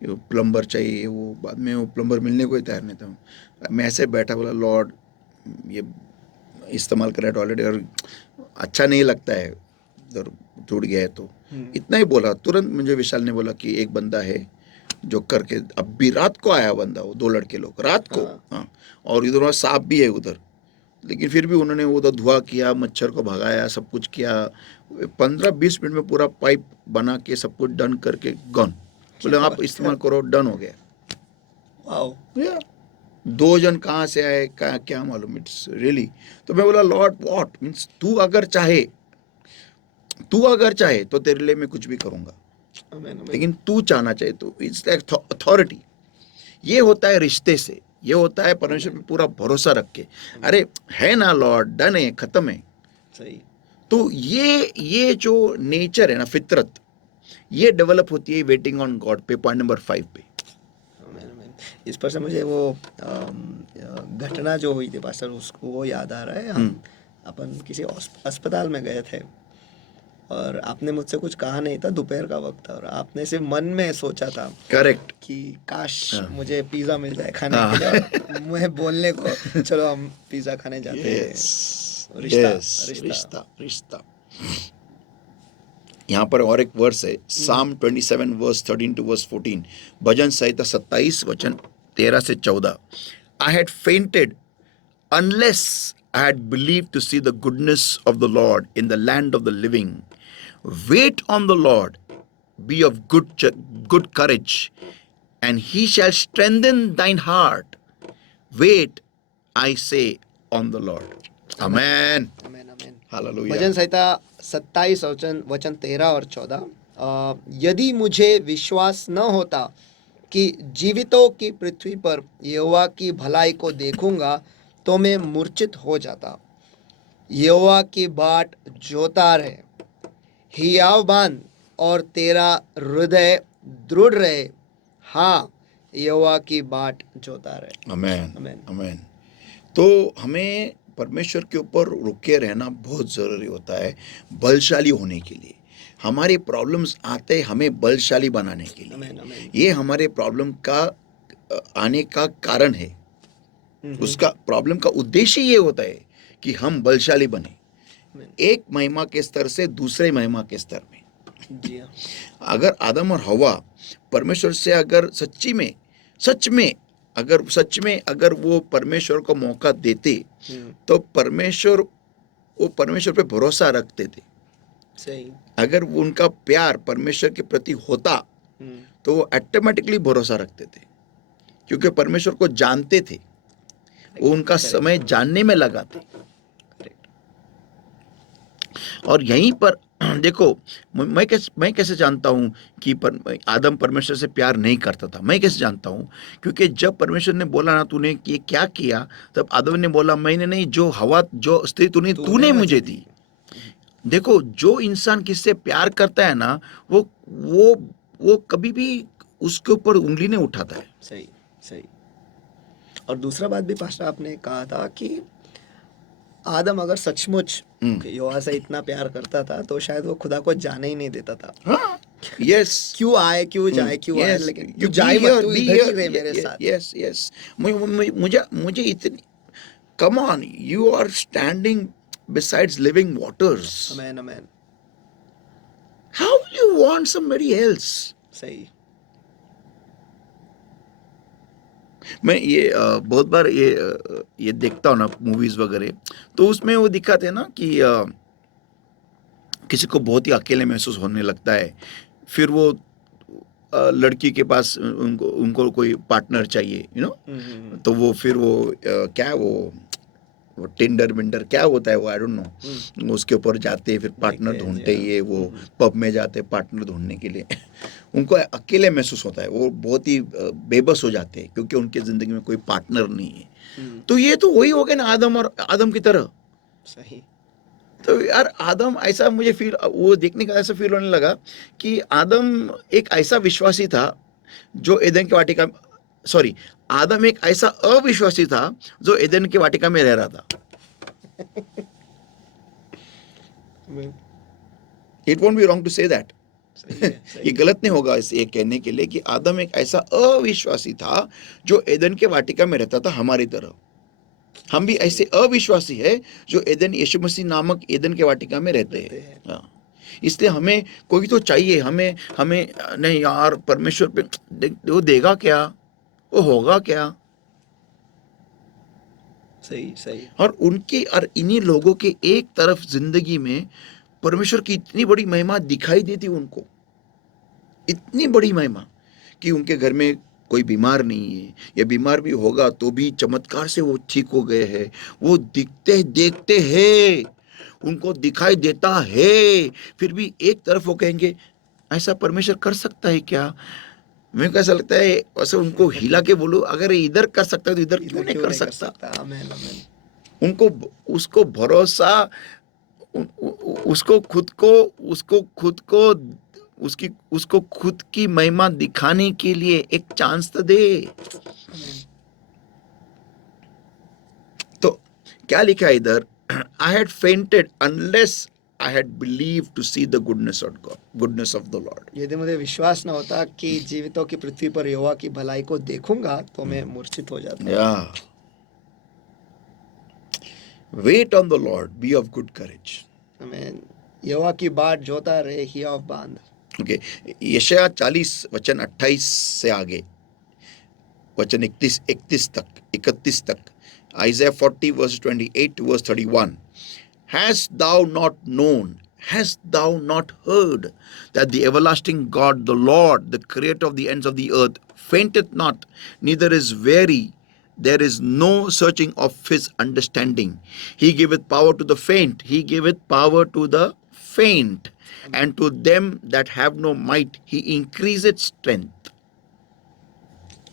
प्लम्बर चाहिए, वो बाद में वो प्लम्बर मिलने को ही तैयार नहीं था। मैं ऐसे बैठा, बोला लॉर्ड ये इस्तेमाल करा टॉयलेट और अच्छा नहीं लगता है, इधर टूट गया है। तो इतना ही बोला, तुरंत मुझे विशाल ने बोला कि एक बंदा है जो करके, अब भी रात को आया बंदा, वो 2 लड़के लोग रात को, हाँ, और इधर सांप भी है उधर, लेकिन फिर भी उन्होंने उधर धुआं किया, मच्छर को भगाया, सब कुछ किया। 15-20 मिनट में पूरा पाइप बना के सब कुछ डन करके गन, बोले आप इस्तेमाल करो, डन हो गया। वाओ। 2 जन कहाँ से आए क्या मालूम, इट्स रियली। तो मैं बोला लॉर्ड व्हाट मीन्स, तू अगर चाहे तो तेरे लिए मैं कुछ भी करूंगा, लेकिन तू चाहना चाहिए तो। It's like authority. ये होता है रिश्ते से, ये होता है परमेश्वर पे पूरा भरोसा रख के, अरे है ना लॉर्ड, डन है, खत्म है। सही। तो ये जो नेचर है ना, फितरत, ये डेवलप होती है वेटिंग ऑन गॉड पे, पॉइंट नंबर 5 पे। इस पर से मुझे वो घटना जो हुई थी पास्टर, उसको वो याद आ रहा है। हम अपन किसी अस्पताल में गए थे और आपने मुझसे कुछ कहा नहीं था, दोपहर का वक्त था, और आपने सिर्फ मन में सोचा था करेक्ट कि काश मुझे पिज्जा मिल जाए खाने के लिए, मैं बोलने को चलो हम पिज्जा खाने जाते हैं। रिश्ता। यहाँ पर और एक वर्स है, साम 27 वर्स 13 टू वर्स 14, भजन संहिता 27 वचन 13 से 14। I had fainted unless I had believed to see the goodness of the Lord in the land of the living. Wait on the Lord, be of good courage, and he shall strengthen thine heart. Wait, I say, on the Lord. Amen. Amen, amen. Hallelujah. भजन संहिता 27 वचन 13 और 14। यदि मुझे विश्वास न होता कि जीवितों की पृथ्वी पर यहोवा की भलाई को देखूंगा तो मैं मूर्छित हो जाता। यहोवा की बाट जोता रहे, हियाव बांध और तेरा हृदय दृढ़ रहे। हाँ, यहोवा की बाट जोता रहे। Amen. आमेन। Amen. तो हमें परमेश्वर के ऊपर रुके रहना बहुत ज़रूरी होता है बलशाली होने के लिए। हमारे प्रॉब्लम्स आते हमें बलशाली बनाने के लिए। आमेन, आमेन। ये हमारे प्रॉब्लम का आने का कारण है। उसका प्रॉब्लम का उद्देश्य ये होता है कि हम बलशाली बने, एक महिमा के स्तर से दूसरे महिमा के स्तर में। जी हाँ। अगर आदम और हवा परमेश्वर से अगर सच में अगर वो परमेश्वर को मौका देते तो परमेश्वर पे भरोसा रखते थे। सही। अगर वो उनका प्यार परमेश्वर के प्रति होता तो वो ऑटोमेटिकली भरोसा रखते थे, क्योंकि परमेश्वर को जानते थे, वो उनका समय जानने में लगाते। और यहीं पर देखो, मैं कैसे जानता हूँ कि आदम परमेश्वर से प्यार नहीं करता था? मैं कैसे जानता हूँ? क्योंकि जब परमेश्वर ने बोला ना तूने ये क्या किया, तब आदम ने बोला मैंने नहीं, जो हवा जो स्त्री तूने मुझे दी। देखो, जो इंसान किससे प्यार करता है ना, वो कभी भी उसके ऊपर उंगली नहीं उठाता है। सही सही। और दूसरा बात भी पास्टर आपने कहा था कि आदम अगर सचमुच यहोवा से इतना प्यार करता था तो शायद वो खुदा को जाने ही नहीं देता था। हाँ, यस, क्यों आए, क्यों जाए, क्यों आए, यस, लेकिन यू तू बी जाए मत, हियर, तू बी इधर ही हियर, रहे मेरे साथ। Yes, yes. मुझे इतनी, come on, you are standing besides living waters. Amen amen. How will you want somebody else? सही। मैं ये बहुत बार ये देखता हूँ ना मूवीज वगैरह, तो उसमें वो दिखाते हैं ना कि किसी को बहुत ही अकेले महसूस होने लगता है, फिर वो लड़की के पास उनको कोई पार्टनर चाहिए, तो वो फिर वो क्या है वो टिंडर विंडर क्या होता है वो, आई डोंट नो, उसके ऊपर जाते हैं, फिर पार्टनर देखते हैं जी, ढूंढते हाँ। ये वो पब में जाते हैं पार्टनर ढूंढने के लिए। उनको अकेले महसूस होता है, वो बहुत ही बेबस हो जाते हैं क्योंकि उनके जिंदगी में कोई पार्टनर नहीं है। तो ये तो वही हो गया ना आदम की तरह। सही। तो यार आदम ऐसा, मुझे फील, वो देखने का ऐसा फील होने लगा कि आदम एक ऐसा विश्वासी था जो एदन की वाटिका, सॉरी, आदम एक ऐसा अविश्वासी था जो एदन की वाटिका में रह रहा था। It won't be wrong to say that. ये गलत नहीं होगा इसे ये कहने के लिए कि आदम एक ऐसा अविश्वासी था जो एदन के वाटिका में रहता था हमारी तरह। हम भी ऐसे अविश्वासी है जो एदन, यीशु मसीह नामक एदन के वाटिका में रहते हैं। हाँ, इसलिए हमें कोई तो चाहिए, हमें नहीं यार, परमेश्वर पे वो देगा क्या, वो होगा क्या। सही सही। और इन्हीं लोगों के एक तरफ जिंदगी में परमेश्वर की इतनी बड़ी महिमा दिखाई देती उनको, इतनी बड़ी महिमा कि उनके घर में कोई बीमार नहीं है, या बीमार भी होगा तो भी चमत्कार से वो ठीक हो गए हैं। वो देखते हैं, उनको दिखाई देता है, फिर भी एक तरफ वो कहेंगे ऐसा परमेश्वर कर सकता है क्या? मेरे को ऐसा लगता है वैसे उनको हिला के बोलो, अगर इधर कर सकता है तो इधर क्यों नहीं कर सकता? आमेन आमेन। उनको उसको भरोसा, उसको खुद को उसको खुद की महिमा दिखाने के लिए एक चांस तो दे। तो क्या लिखा है इधर? I had fainted unless I had believed to see the goodness of the Lord. यदि मुझे विश्वास न होता कि जीवितों की पृथ्वी पर यहोवा की भलाई को देखूंगा तो मैं मूर्छित हो जाता। Yeah. Wait on the Lord, be of good courage. आमेन। यहोवा की बाट जोता रहे, हियाव बांध। ओके, यशायाह 40 वचन 28 से आगे, वचन 31 तक, Isaiah 40 verse 28 to verse 31. Hast thou not known, hast thou not heard, that the everlasting God, the Lord, the creator of the ends of the earth, fainteth not, neither is weary, there is no searching of his understanding. He giveth power to the faint, he giveth power to the faint, and to them that have no might, he increaseth strength.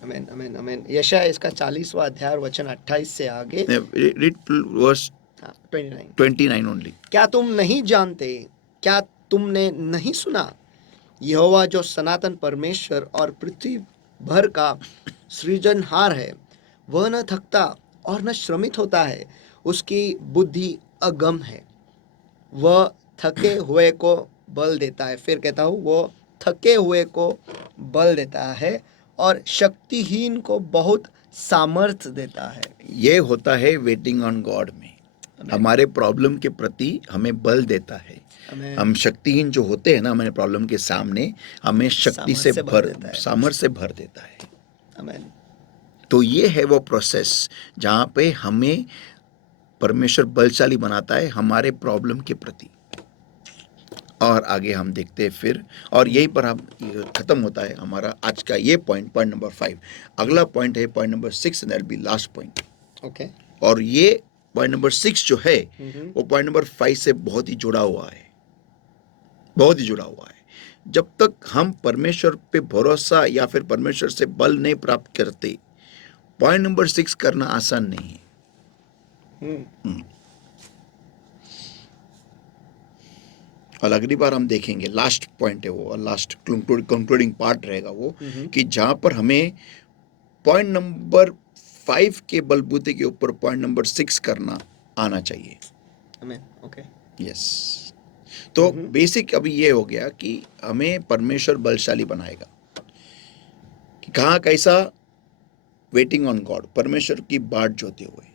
आमेन आमेन आमेन। यशायाह इसका 40वां अध्याय वचन 28 से आगे, Read verse 29 only. क्या तुम नहीं जानते, क्या तुमने नहीं सुना, यहोवा जो सनातन परमेश्वर और पृथ्वी भर का सृजनहार है, वह न थकता और न श्रमित होता है, उसकी बुद्धि अगम है, वह थके हुए को बल देता है। फिर कहता हूँ, वो थके हुए को बल देता है और शक्तिहीन को बहुत सामर्थ देता है। ये होता है वेटिंग ऑन गॉड में, हमारे प्रॉब्लम के प्रति हमें बल देता है। हम शक्तिहीन जो होते हैं ना हमारे प्रॉब्लम के सामने, हमें शक्ति से सामर्थ से भर देता है। आमेन। तो ये है वो प्रोसेस जहाँ पे हमें परमेश्वर बलशाली बनाता है हमारे प्रॉब्लम के प्रति। और आगे हम देखते हैं फिर, और यहीं पर हम खत्म होता है हमारा आज का ये पॉइंट नंबर 5। अगला पॉइंट है point number 6 and that be last point. Okay. और ये पॉइंट नंबर 6 जो है वो पॉइंट नंबर 5 से बहुत ही जुड़ा हुआ है। बहुत ही जुड़ा हुआ है। जब तक हम परमेश्वर पे भरोसा या फिर परमेश्वर से बल नहीं प्राप्त करते, पॉइंट नंबर 6 करना आसान नहीं है। हम्म, और अगली बार हम देखेंगे, लास्ट पॉइंट है वो, और लास्ट कंक्लूडिंग पार्ट रहेगा वो, कि जहां पर हमें पॉइंट नंबर 5 के बलबूते के ऊपर पॉइंट नंबर 6 करना आना चाहिए। आमेन। ओके। यस। तो बेसिक अभी ये हो गया कि हमें परमेश्वर बलशाली बनाएगा, कि कहाँ कैसा, वेटिंग ऑन गॉड, परमेश्वर की बाट जोते हुए।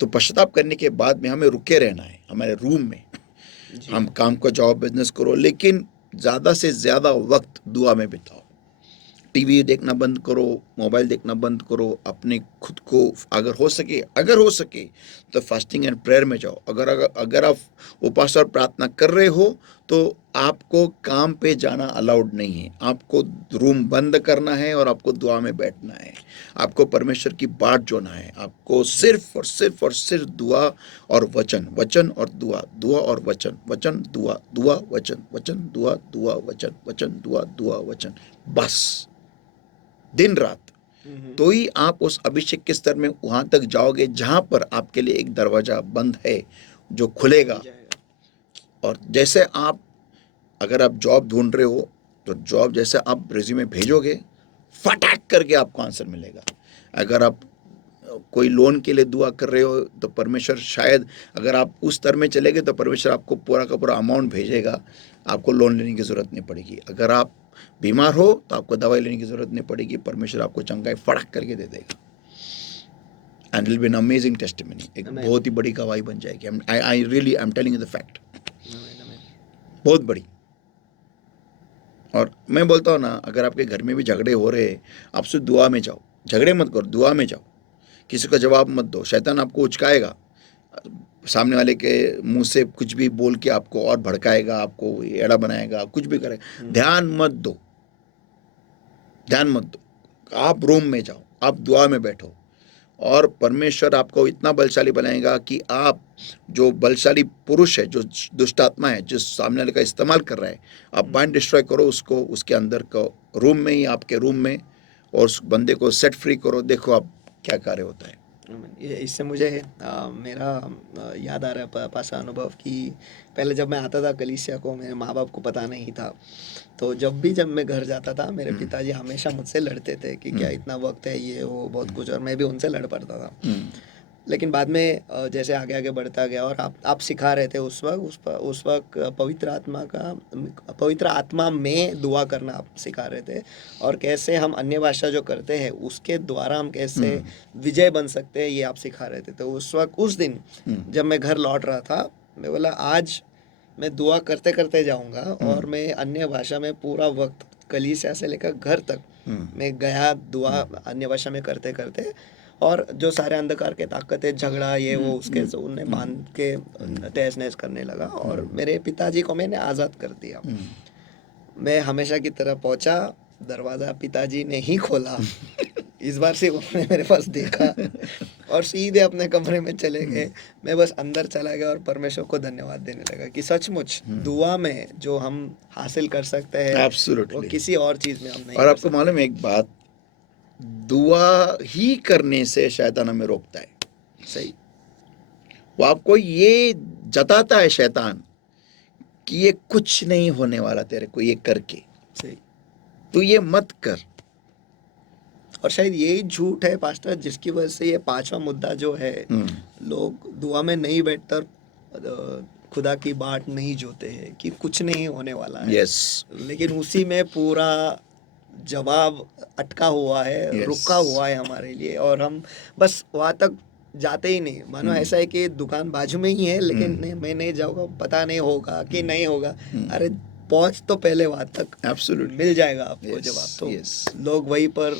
तो पश्चाताप करने के बाद में हमें रुके रहना है हमारे रूम में। जी हम हाँ। काम को जाओ, बिजनेस करो, लेकिन ज्यादा से ज्यादा वक्त दुआ में बिताओ। टीवी देखना बंद करो, मोबाइल देखना बंद करो, अपने खुद को अगर हो सके तो फास्टिंग एंड प्रेयर में जाओ। अगर आप उपास और प्रार्थना कर रहे हो तो आपको काम पे जाना अलाउड नहीं है। आपको रूम बंद करना है और आपको दुआ में बैठना है। आपको परमेश्वर की बाट जोना है। आपको सिर्फ और सिर्फ दुआ और वचन, वचन और दुआ, दुआ और वचन, वचन दुआ, दुआ वचन, वचन दुआ, दुआ वचन, वचन दुआ, दुआ वचन, बस दिन रात। तो ही आप उस अभिषेक के स्तर में वहां तक जाओगे जहां पर आपके लिए एक दरवाजा बंद है जो खुलेगा। और जैसे अगर आप जॉब ढूंढ रहे हो तो जॉब जैसे आप रिज्यूमे भेजोगे, फटाक करके आपको आंसर मिलेगा। अगर आप कोई लोन के लिए दुआ कर रहे हो तो परमेश्वर शायद, अगर आप उस स्तर में चले गए तो परमेश्वर आपको पूरा का पूरा अमाउंट भेजेगा, आपको लोन लेने की जरूरत नहीं पड़ेगी। अगर आप बीमार हो तो आपको दवाई लेने की जरूरत नहीं पड़ेगी, परमेश्वर आपको चंगाई फड़क करके दे देगा। And will be an amazing testimony, एक बहुत ही बड़ी गवाही बन जाएगी। I really I am telling you the fact, बहुत बड़ी। और मैं बोलता हूँ ना, अगर आपके घर में भी झगड़े हो रहे हैं, आप सिर्फ दुआ में जाओ, झगड़े मत करो, दुआ में जाओ। किसी को जवाब मत दो, शैतान आपको उचकाएगा, सामने वाले के मुंह से कुछ भी बोल के आपको और भड़काएगा, आपको एड़ा बनाएगा, कुछ भी करेगा। ध्यान मत दो, ध्यान मत दो। आप रूम में जाओ, आप दुआ में बैठो, और परमेश्वर आपको इतना बलशाली बनाएगा कि आप, जो बलशाली पुरुष है, जो दुष्ट आत्मा है, जिस सामने वाले का इस्तेमाल कर रहा है, आप बाइंड डिस्ट्रॉय करो उसको, उसके अंदर को रूम में ही, आपके रूम में, और उस बंदे को सेट फ्री करो। देखो आप क्या कार्य होता है। इससे मुझे मेरा याद आ रहा है पासा अनुभव कि पहले जब मैं आता था कलीसिया को, मेरे माँ बाप को पता नहीं था। तो जब मैं घर जाता था, मेरे पिताजी हमेशा मुझसे लड़ते थे कि क्या इतना वक्त है, ये वो बहुत कुछ, और मैं भी उनसे लड़ पड़ता था। लेकिन बाद में जैसे आगे आगे बढ़ता गया, और आप सिखा रहे थे उस वक्त पवित्र आत्मा में दुआ करना आप सिखा रहे थे, और कैसे हम अन्य भाषा जो करते हैं उसके द्वारा हम कैसे विजय बन सकते हैं, ये आप सिखा रहे थे। तो उस दिन जब मैं घर लौट रहा था, मैं बोला आज मैं दुआ करते करते जाऊंगा, और मैं अन्य भाषा में पूरा वक्त कलीसिया से लेकर घर तक मैं गया दुआ अन्य भाषा में करते करते, और जो सारे अंधकार के ताकतें, झगड़ा, ये वो, उसके से उन्हें बांध के तहस नहस करने लगा, और मेरे पिताजी को मैंने आज़ाद कर दिया। मैं हमेशा की तरह पहुंचा, दरवाज़ा पिताजी ने ही खोला। इस बार से उन्होंने मेरे पास देखा और सीधे अपने कमरे में चले गए। मैं बस अंदर चला गया और परमेश्वर को धन्यवाद देने लगा कि सचमुच दुआ में जो हम हासिल कर सकते हैं, वो एब्सोल्युटली। किसी और चीज़ में हम नहीं और कर आपको सकते। मालूम है एक बात, दुआ ही करने से शैतान हमें रोकता है। सही। वो आपको ये जताता है शैतान कि ये कुछ नहीं होने वाला तेरे को ये करके, सही। तू ये मत कर। और शायद यही झूठ है पास्टर, जिसकी वजह से ये पांचवा मुद्दा जो है, लोग दुआ में नहीं बैठकर खुदा की बाट नहीं जोते हैं कि कुछ नहीं होने वाला है। यस, लेकिन उसी में पूरा जवाब अटका हुआ है, Yes. रुका हुआ है हमारे लिए, और हम बस वहाँ तक जाते ही नहीं। मानो ऐसा है कि दुकान बाजू में ही है, लेकिन नहीं, मैं नहीं जाऊँगा, पता नहीं होगा कि नहीं होगा। अरे पहुँच तो पहले वहाँ तक, एब्सोल्युटली मिल जाएगा आपको Yes, जवाब। तो yes. लोग वहीं पर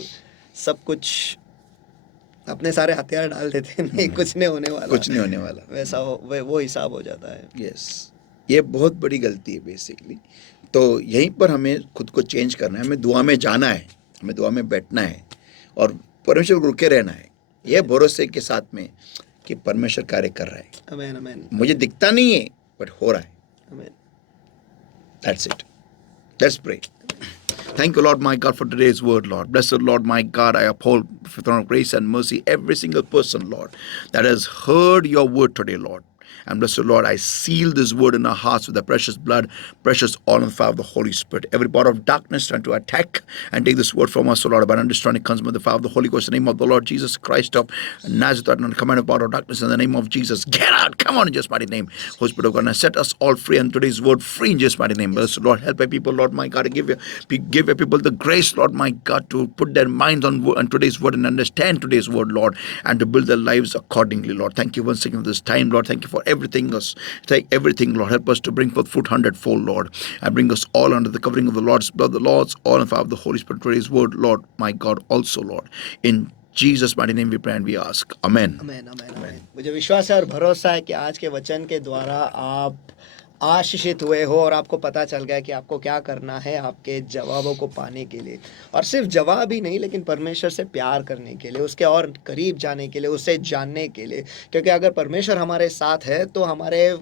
सब कुछ अपने सारे हथियार डाल देते हैं, नहीं कुछ नहीं होने वाला, कुछ नहीं होने वाला। वैसा वो हिसाब हो जाता है। यस, ये बहुत बड़ी गलती है बेसिकली। तो यहीं पर हमें खुद को चेंज करना है, हमें दुआ में जाना है, हमें दुआ में बैठना है, और परमेश्वर को रुके रहना है, यह भरोसे के साथ में कि परमेश्वर कार्य कर रहा है। आमीन, आमीन, मुझे दिखता नहीं है बट हो रहा है। आमीन। That's it. Let's pray. Thank you, Lord my God, for today's word, Lord. Blessed Lord my God, I uphold for throne of grace and mercy every single person, Lord, that has heard your word today, Lord. And blessed Lord, I seal this word in our hearts with the precious blood, precious oil and fire of the Holy Spirit. Every power of darkness trying to attack and take this word from us, O Lord, but understanding comes with the fire of the Holy Ghost. In the name of the Lord Jesus Christ of Nazareth, and the command of power of darkness, in the name of Jesus, get out! Come on, in Jesus' mighty name. Holy Spirit of God, and set us all free, and today's word free in Jesus' mighty name. Blessed Lord, help your people, Lord my God, to give your people the grace, Lord my God, to put their minds on today's word and understand today's word, Lord, and to build their lives accordingly, Lord. Thank you once again for this time, Lord. Thank you for everything else. Take everything, Lord. Help us to bring forth fruit hundredfold, Lord, and bring us all under the covering of the Lord's blood, the Lord's all in fire of the Holy Spirit. Today's word, Lord, my God, also, Lord. In Jesus' mighty name we pray and we ask. Amen. आमेन आमेन आमेन। मुझे विश्वास है और भरोसा है कि आज के वचन के द्वारा आप आशीषित हुए हो और आपको पता चल गया कि आपको क्या करना है आपके जवाबों को पाने के लिए, और सिर्फ जवाब ही नहीं लेकिन परमेश्वर से प्यार करने के लिए, उसके और करीब जाने के लिए, उसे जानने के लिए। क्योंकि अगर परमेश्वर हमारे साथ है तो हमारे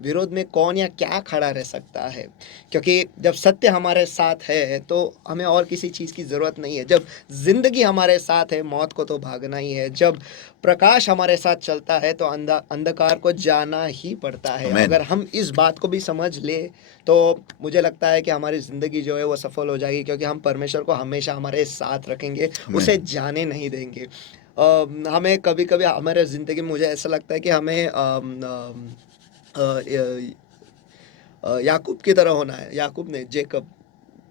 विरोध में कौन या क्या खड़ा रह सकता है। क्योंकि जब सत्य हमारे साथ है तो हमें और किसी चीज़ की ज़रूरत नहीं है। जब ज़िंदगी हमारे साथ है, मौत को तो भागना ही है। जब प्रकाश हमारे साथ चलता है तो अंधकार को जाना ही पड़ता है। Amen. अगर हम इस बात को भी समझ ले तो मुझे लगता है कि हमारी ज़िंदगी जो है वो सफल हो जाएगी, क्योंकि हम परमेश्वर को हमेशा हमारे साथ रखेंगे, Amen. उसे जाने नहीं देंगे। हमें कभी कभी हमारे ज़िंदगी में मुझे ऐसा लगता है कि हमें याकूब की तरह होना है। याकूब ने जेकब,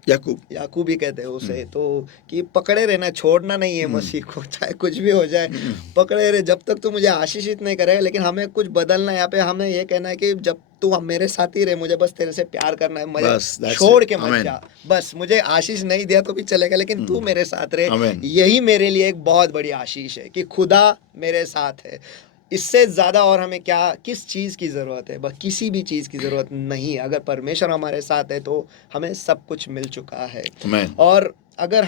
याकूब ही कहते हैं उसे, तो कि पकड़े रहना, छोड़ना नहीं है मसीह को, चाहे कुछ भी हो जाए पकड़े रहे जब तक तू मुझे आशीषित नहीं करे। लेकिन हमें कुछ बदलना है। यहाँ पे हमें ये कहना है कि जब तू हम मेरे साथ ही रहे, मुझे बस तेरे से प्यार करना है, मुझे छोड़ के मत जा। बस मुझे आशीष नहीं दिया तो भी चलेगा, लेकिन तू मेरे साथ रहे। यही मेरे लिए एक बहुत बड़ी आशीष है कि खुदा मेरे साथ है। इससे ज़्यादा और हमें क्या, किस चीज़ की ज़रूरत है? बस किसी भी चीज़ की ज़रूरत नहीं है। अगर परमेश्वर हमारे साथ है तो हमें सब कुछ मिल चुका है। और अगर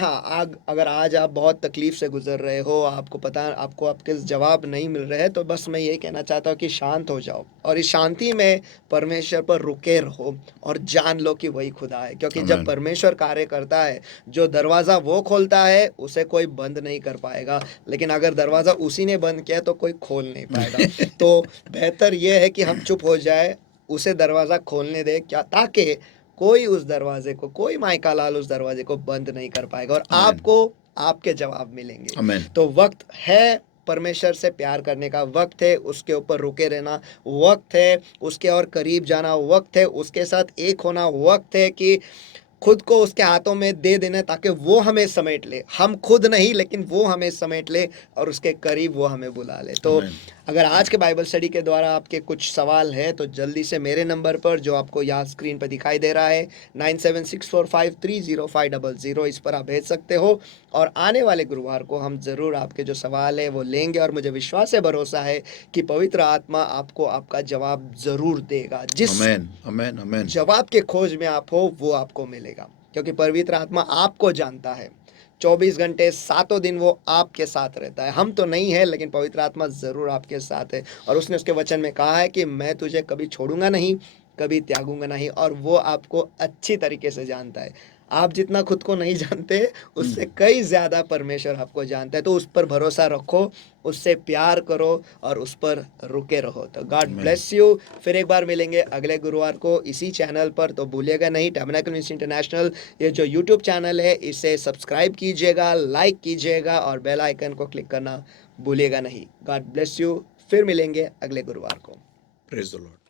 अगर आज आप बहुत तकलीफ से गुजर रहे हो, आपको पता है आपको आपके जवाब नहीं मिल रहे हैं, तो बस मैं ये कहना चाहता हूँ कि शांत हो जाओ और इस शांति में परमेश्वर पर रुके रहो और जान लो कि वही खुदा है। क्योंकि जब परमेश्वर कार्य करता है, जो दरवाज़ा वो खोलता है उसे कोई बंद नहीं कर पाएगा, लेकिन अगर दरवाज़ा उसी ने बंद किया तो कोई खोल नहीं पाएगा। तो बेहतर ये है कि हम चुप हो जाए, उसे दरवाज़ा खोलने दे, क्या, ताकि कोई उस दरवाजे को, कोई माइका लाल उस दरवाजे को बंद नहीं कर पाएगा और आपको आपके जवाब मिलेंगे। तो वक्त है परमेश्वर से प्यार करने का, वक्त है उसके ऊपर रुके रहना, वक्त है उसके और करीब जाना, वक्त है उसके साथ एक होना, वक्त है कि खुद को उसके हाथों में दे देना ताकि वो हमें समेट ले। हम खुद नहीं लेकिन वो हमें समेट ले और उसके करीब वो हमें बुला ले। तो अगर आज के बाइबल स्टडी के द्वारा आपके कुछ सवाल हैं तो जल्दी से मेरे नंबर पर, जो आपको यहाँ स्क्रीन पर दिखाई दे रहा है, 9764530500, इस पर आप भेज सकते हो। और आने वाले गुरुवार को हम ज़रूर आपके जो सवाल है वो लेंगे और मुझे विश्वास है, भरोसा है कि पवित्र आत्मा आपको आपका जवाब ज़रूर देगा। जिस जवाब के खोज में आप हो वो आपको मिलेगा, क्योंकि पवित्र आत्मा आपको जानता है। 24 घंटे 7 दिन वो आपके साथ रहता है। हम तो नहीं है लेकिन पवित्र आत्मा ज़रूर आपके साथ है, और उसने उसके वचन में कहा है कि मैं तुझे कभी छोड़ूंगा नहीं, कभी त्यागूंगा नहीं, और वो आपको अच्छी तरीके से जानता है। आप जितना खुद को नहीं जानते उससे कई ज़्यादा परमेश्वर आपको जानता है। तो उस पर भरोसा रखो, उससे प्यार करो और उस पर रुके रहो। तो गॉड ब्लेस यू। फिर एक बार मिलेंगे अगले गुरुवार को इसी चैनल पर। तो भूलिएगा नहीं, टैबरनेकल मिनिस्ट्री इंटरनेशनल ये जो यूट्यूब चैनल है इसे सब्सक्राइब कीजिएगा, लाइक कीजिएगा और बेल आइकन को क्लिक करना भूलिएगा नहीं। God bless you. फिर मिलेंगे अगले गुरुवार को। Praise the Lord.